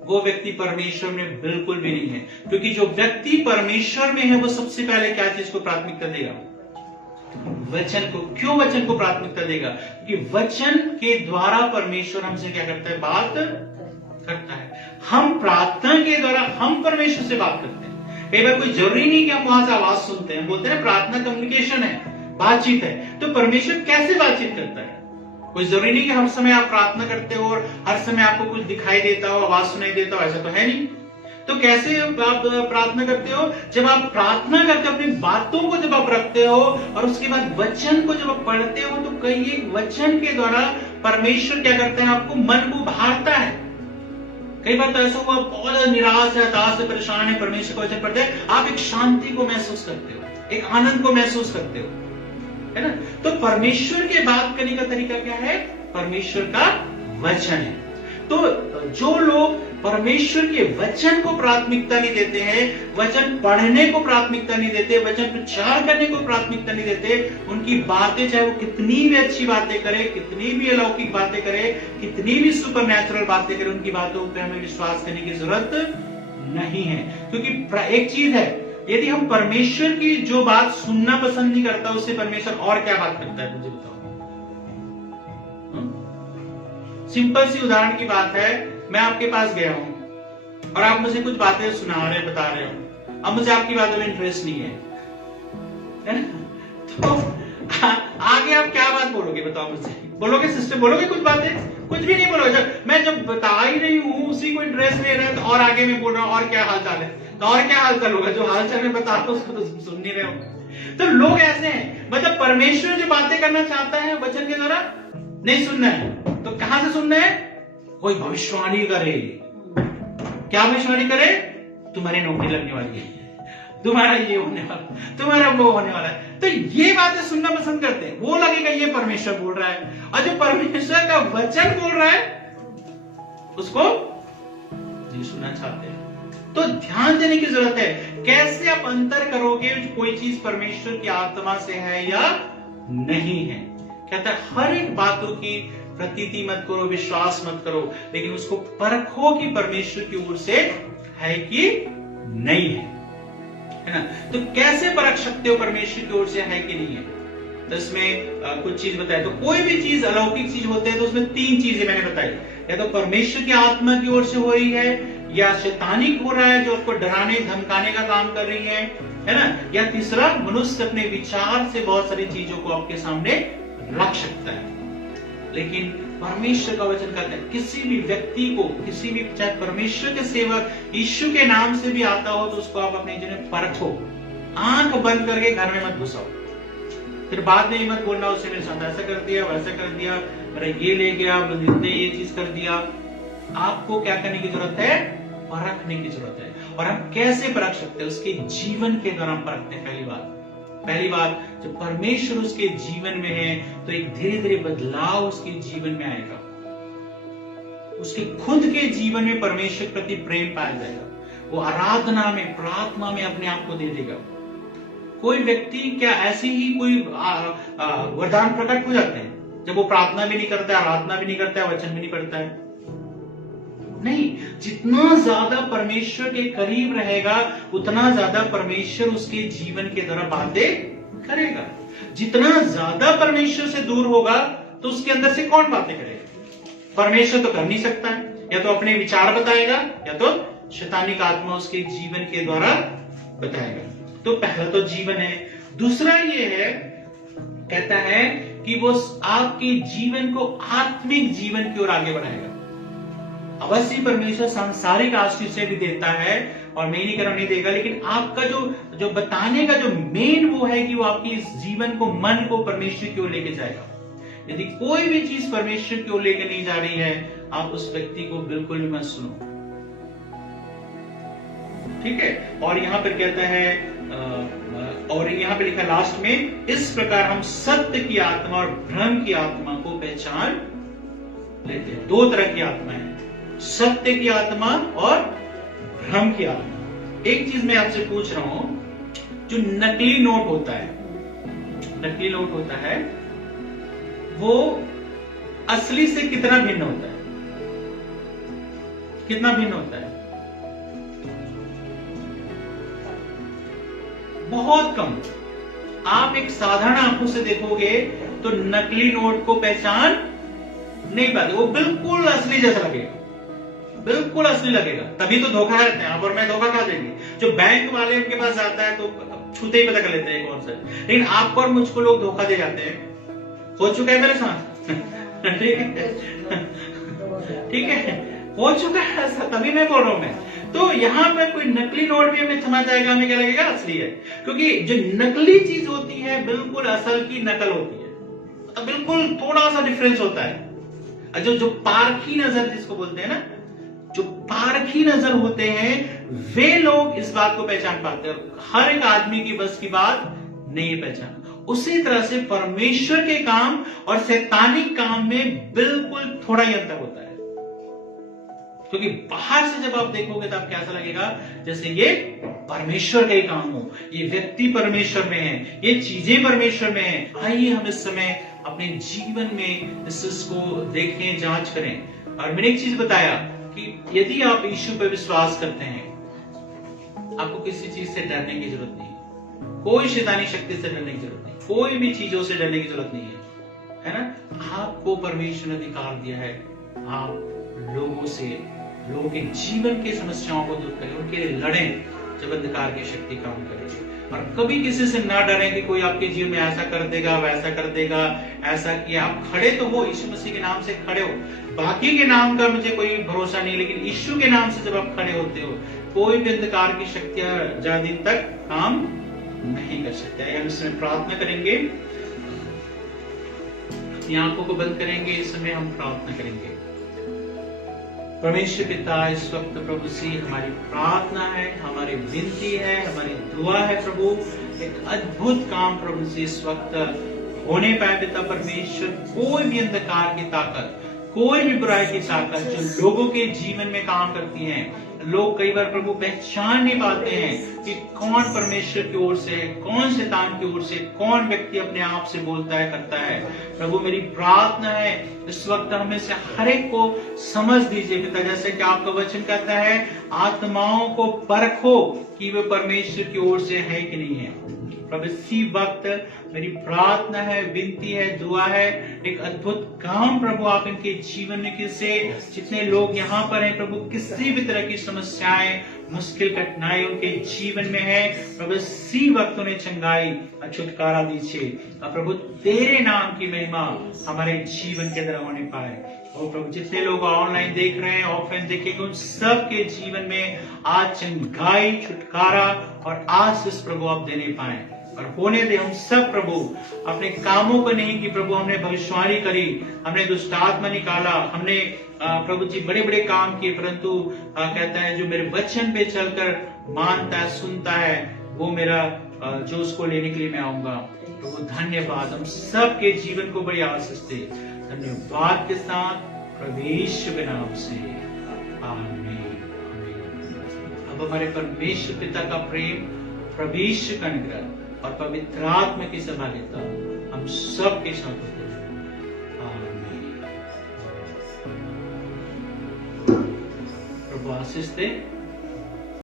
वो व्यक्ति परमेश्वर में बिल्कुल भी नहीं है। क्योंकि जो व्यक्ति परमेश्वर में है वो सबसे पहले क्या चीज को प्राथमिकता देगा? वचन को। क्यों वचन को प्राथमिकता देगा? क्योंकि वचन के द्वारा परमेश्वर हमसे क्या करता है? बात करता है। हम प्रार्थना के द्वारा हम परमेश्वर से बात करते हैं। कई बार कोई जरूरी नहीं कि हम वहां से आवाज सुनते हैं, बोलते हैं प्रार्थना कम्युनिकेशन है, बातचीत है। तो परमेश्वर कैसे बातचीत करता है? कोई जरूरी नहीं कि हर समय आप प्रार्थना करते हो और हर समय आपको कुछ दिखाई देता हो, आवाज सुनाई देता हो, ऐसा तो है नहीं। तो कैसे आप प्रार्थना करते हो? जब आप प्रार्थना करते हो, अपनी बातों को जब आप रखते हो और उसके बाद वचन को जब आप पढ़ते हो, तो कई एक वचन के द्वारा परमेश्वर क्या करते हैं? आपको मन को उभारता है। कई बार तो ऐसा हुआ, बहुत निराश है, हताश है, परेशान है, परमेश्वर का वचन पढ़ते हैं, आप एक शांति को महसूस करते हो, एक आनंद को महसूस करते हो, है ना। तो परमेश्वर के बात करने का तरीका क्या है? परमेश्वर का वचन है। तो जो लोग परमेश्वर के वचन को प्राथमिकता नहीं देते हैं, वचन पढ़ने को प्राथमिकता नहीं देते, वचन प्रचार करने को प्राथमिकता नहीं देते, उनकी बातें चाहे वो कितनी भी अच्छी बातें करे, कितनी भी अलौकिक बातें करे, कितनी भी सुपरनैचुरल बातें करे, उनकी बातों पर हमें विश्वास करने की जरूरत नहीं है। क्योंकि एक चीज है, यदि हम परमेश्वर की जो बात सुनना पसंद नहीं करता, उससे परमेश्वर और क्या बात करता है मुझे बताओ। सिंपल सी उदाहरण की बात है, मैं आपके पास गया हूं और आप मुझे कुछ बातें सुना रहे, बता रहे हो, अब मुझे आपकी बातों में इंटरेस्ट नहीं है ना, तो आगे आप क्या बात बोलोगे बताओ मुझे? बोलोगे सिस्टर, बोलोगे कुछ बातें? कुछ भी नहीं बोलोगे। मैं जब बता ही रही हूँ, उसी को इंटरेस्ट नहीं रहा है, तो और आगे मैं बोल रहा हूँ और क्या हाल चाल है, तो और क्या हाल चाल होगा? जो हाल चाल मैं बता रहा हूँ उसको तो सुन नहीं रहे हो। तो लोग ऐसे हैं, मतलब परमेश्वर जो बातें करना चाहता है वचन के द्वारा नहीं सुनना है, तो कहां से सुनना है? कोई भविष्यवाणी करे। क्या भविष्यवाणी करे? तुम्हारी नौकरी लगने वाली है, तुम्हारा ये होने वाला, तुम्हारा वो होने वाला है, तो ये बातें सुनना पसंद करते हैं। वो लगेगा ये परमेश्वर बोल रहा है, और जो परमेश्वर का वचन बोल रहा है उसको नहीं सुनना चाहते हैं। तो ध्यान देने की जरूरत है, कैसे आप अंतर करोगे कोई चीज परमेश्वर की आत्मा से है या नहीं है। कहता है हर एक बातों की प्रतीति मत करो, विश्वास मत करो, लेकिन उसको परखो कि परमेश्वर की ओर से है कि नहीं है ना। तो कैसे परख सकते हो परमेश्वर की ओर से है कि नहीं है? तो इसमें कुछ चीज बताए। तो कोई भी चीज अलौकिक चीज होते हैं तो उसमें 3 चीजें मैंने बताई, या तो परमेश्वर की आत्मा की ओर से हो रही है, या शैतानिक हो रहा है जो आपको डराने धमकाने का काम कर रही है ना, या तीसरा मनुष्य अपने विचार से बहुत सारी चीजों को आपके सामने रख सकता है। लेकिन परमेश्वर का वचन कहता है किसी भी व्यक्ति को, किसी भी चाहे परमेश्वर के सेवक यीशु के नाम से भी आता हो, तो उसको आप अपने जीवन में परखो, आंख बंद करके घर में मत घुसाओ, फिर बाद में मत बोलना उससे मेरे साथ ऐसा कर दिया, वैसा कर दिया, मेरा ये ले गया, इसने ये चीज कर दिया। आपको क्या करने की जरूरत है? परखने की जरूरत है। और हम कैसे परख सकते हैं? उसके जीवन के द्वारा परखते हैं। पहली बात जब परमेश्वर उसके जीवन में है तो एक धीरे धीरे बदलाव उसके जीवन में आएगा, उसके खुद के जीवन में परमेश्वर प्रति प्रेम पाया जाएगा, वो आराधना में, प्रार्थना में अपने आप को दे देगा। कोई व्यक्ति क्या ऐसे ही कोई वरदान प्रकट हो जाते हैं जब वो प्रार्थना भी नहीं करता है, आराधना भी नहीं करता है, वचन भी नहीं पढ़ता है? नहीं, जितना ज्यादा परमेश्वर के करीब रहेगा उतना ज्यादा परमेश्वर उसके जीवन के द्वारा बातें करेगा। जितना ज्यादा परमेश्वर से दूर होगा तो उसके अंदर से कौन बातें करेगा? परमेश्वर तो कर नहीं सकता है, या तो अपने विचार बताएगा या तो शैतानिक आत्मा उसके जीवन के द्वारा बताएगा। तो पहला तो जीवन है। दूसरा ये है, कहता है कि वो आपके जीवन को आत्मिक जीवन की ओर आगे बढ़ाएगा। अवश्य परमेश्वर सांसारिक आशीष से भी देता है और मैं नहीं नहीं देगा, लेकिन आपका जो बताने का जो मेन वो है कि वो आपकी इस जीवन को, मन को परमेश्वर की ओर लेके जाएगा। यदि कोई भी चीज परमेश्वर की ओर लेके नहीं जा रही है, आप उस व्यक्ति को बिल्कुल भी मत सुनो, ठीक है। और यहां पर कहता है, और यहां पे लिखा लास्ट में, इस प्रकार हम सत्य की आत्मा और भ्रम की आत्मा को पहचान लेते हैं। 2 तरह की आत्मा है, सत्य की आत्मा और भ्रम की आत्मा। एक चीज मैं आपसे पूछ रहा हूं, जो नकली नोट होता है वो असली से कितना भिन्न होता है? कितना भिन्न होता है? बहुत कम। आप एक साधारण आंखों से देखोगे तो नकली नोट को पहचान नहीं पाते, वो बिल्कुल असली जैसा लगेगा, बिल्कुल असली लगेगा। तभी तो धोखा रहते हैं आप और मैं, धोखा खा देंगे। जो बैंक वाले उनके पास जाता है तो छूते ही पता कर लेते हैं कौन सा, लेकिन आपको और मुझको लोग धोखा दे जाते हैं। हो चुका है मेरे साथ ठीक है, हो चुका है ऐसा, तभी मैं बोल रहा हूं मैं। तो यहाँ पे कोई नकली नोट भी हमें समझ जाएगा, हमें क्या लगेगा? असली है। क्योंकि जो नकली चीज होती है बिल्कुल असल की नकल होती है, तो बिल्कुल थोड़ा सा डिफरेंस होता है। जो पारखी नजर जिसको बोलते हैं ना, जो पारखी नजर होते हैं वे लोग इस बात को पहचान पाते हैं। हर एक आदमी की बस की बात नहीं है पहचान। उसी तरह से परमेश्वर के काम और शैतानिक काम में बिल्कुल थोड़ा ही अंतर होता है, क्योंकि बाहर से जब आप देखोगे तो आपको ऐसा लगेगा जैसे ये परमेश्वर का ही काम हो, ये व्यक्ति परमेश्वर में है, ये चीजें परमेश्वर में है। आइए हम इस समय अपने जीवन में इस चीज को देखें, जांच करें। और मैंने एक चीज बताया कि यदि आप यीशु पर विश्वास करते हैं, आपको किसी चीज से डरने की जरूरत नहीं, कोई शैतानी शक्ति से डरने की जरूरत नहीं, कोई भी चीजों से डरने की जरूरत नहीं है ना। आपको परमेश्वर ने अधिकार दिया है, आप लोगों के जीवन की समस्याओं को दूर करें, उनके लिए लड़ें जब अंधकार की शक्ति काम करे। और कभी किसी से ना डरें कि कोई आपके जीवन में ऐसा कर देगा, वैसा कर देगा, ऐसा किया। आप खड़े तो हो, यीशु मसीह के नाम से खड़े हो। बाकी के नाम का मुझे कोई भरोसा नहीं, लेकिन यीशु के नाम से जब आप खड़े होते हो, कोई भी अंधकार की शक्तियां ज्यादा दिन तक काम नहीं कर सकते। हम इसमें प्रार्थना करेंगे, अपनी आंखों को बंद करेंगे, इस समय हम प्रार्थना करेंगे। परमेश्वर पिता, इस वक्त प्रभु जी हमारी प्रार्थना है, हमारी विनती है, हमारी दुआ है प्रभु, एक अद्भुत काम प्रभु जी इस वक्त होने पाए पिता परमेश्वर। कोई भी अंधकार की ताकत, कोई भी बुराई की ताकत जो लोगों के जीवन में काम करती है, लोग कई बार प्रभु पहचान नहीं पाते हैं कि कौन परमेश्वर की ओर से, कौन शैतान की ओर से, कौन व्यक्ति अपने आप से बोलता है, करता है। प्रभु मेरी प्रार्थना है इस वक्त हमें से हर एक को समझ दीजिए पिता, जैसे कि आपका वचन कहता है आत्माओं को परखो कि वे परमेश्वर की ओर से है कि नहीं है। प्रभु इसी वक्त मेरी प्रार्थना है, विनती है, दुआ है, एक अद्भुत काम प्रभु आप इनके जीवन में किसे, जितने लोग यहाँ पर हैं प्रभु, किसी भी तरह की समस्याएं, मुश्किल कठिनाई उनके जीवन में है प्रभु, इसी वक्त उन्हें चंगाई और छुटकारा दीजिए। और प्रभु तेरे नाम की महिमा हमारे जीवन के अंदर होने पाए। और प्रभु जितने लोग ऑनलाइन देख रहे हैं, ऑफलाइन देखेंगे, उन सब के जीवन में आज चंगाई, छुटकारा और आशीष प्रभु आप देने पाए। और होने दे हम सब प्रभु अपने कामों को नहीं कि प्रभु हमने भविष्यवाणी करी, हमने दुष्ट आत्मा निकाला, हमने प्रभु जी बड़े बड़े काम किए, परंतु कहता है जो मेरे वचन पे चलकर मानता है, सुनता है, वो मेरा जो उसको लेने के लिए मैं आऊंगा। प्रभु धन्यवाद, हम सबके जीवन को बड़ी आशीष दे। धन्यवाद के साथ प्रभु के नाम से आमीन। अब हमारे परमेश्वर पिता का प्रेम, प्रभु का अनुग्रह और पवित्र आत्मा की सहभागिता हम सब के साथ होते हैं। आमीन। प्रभु आशीष दे।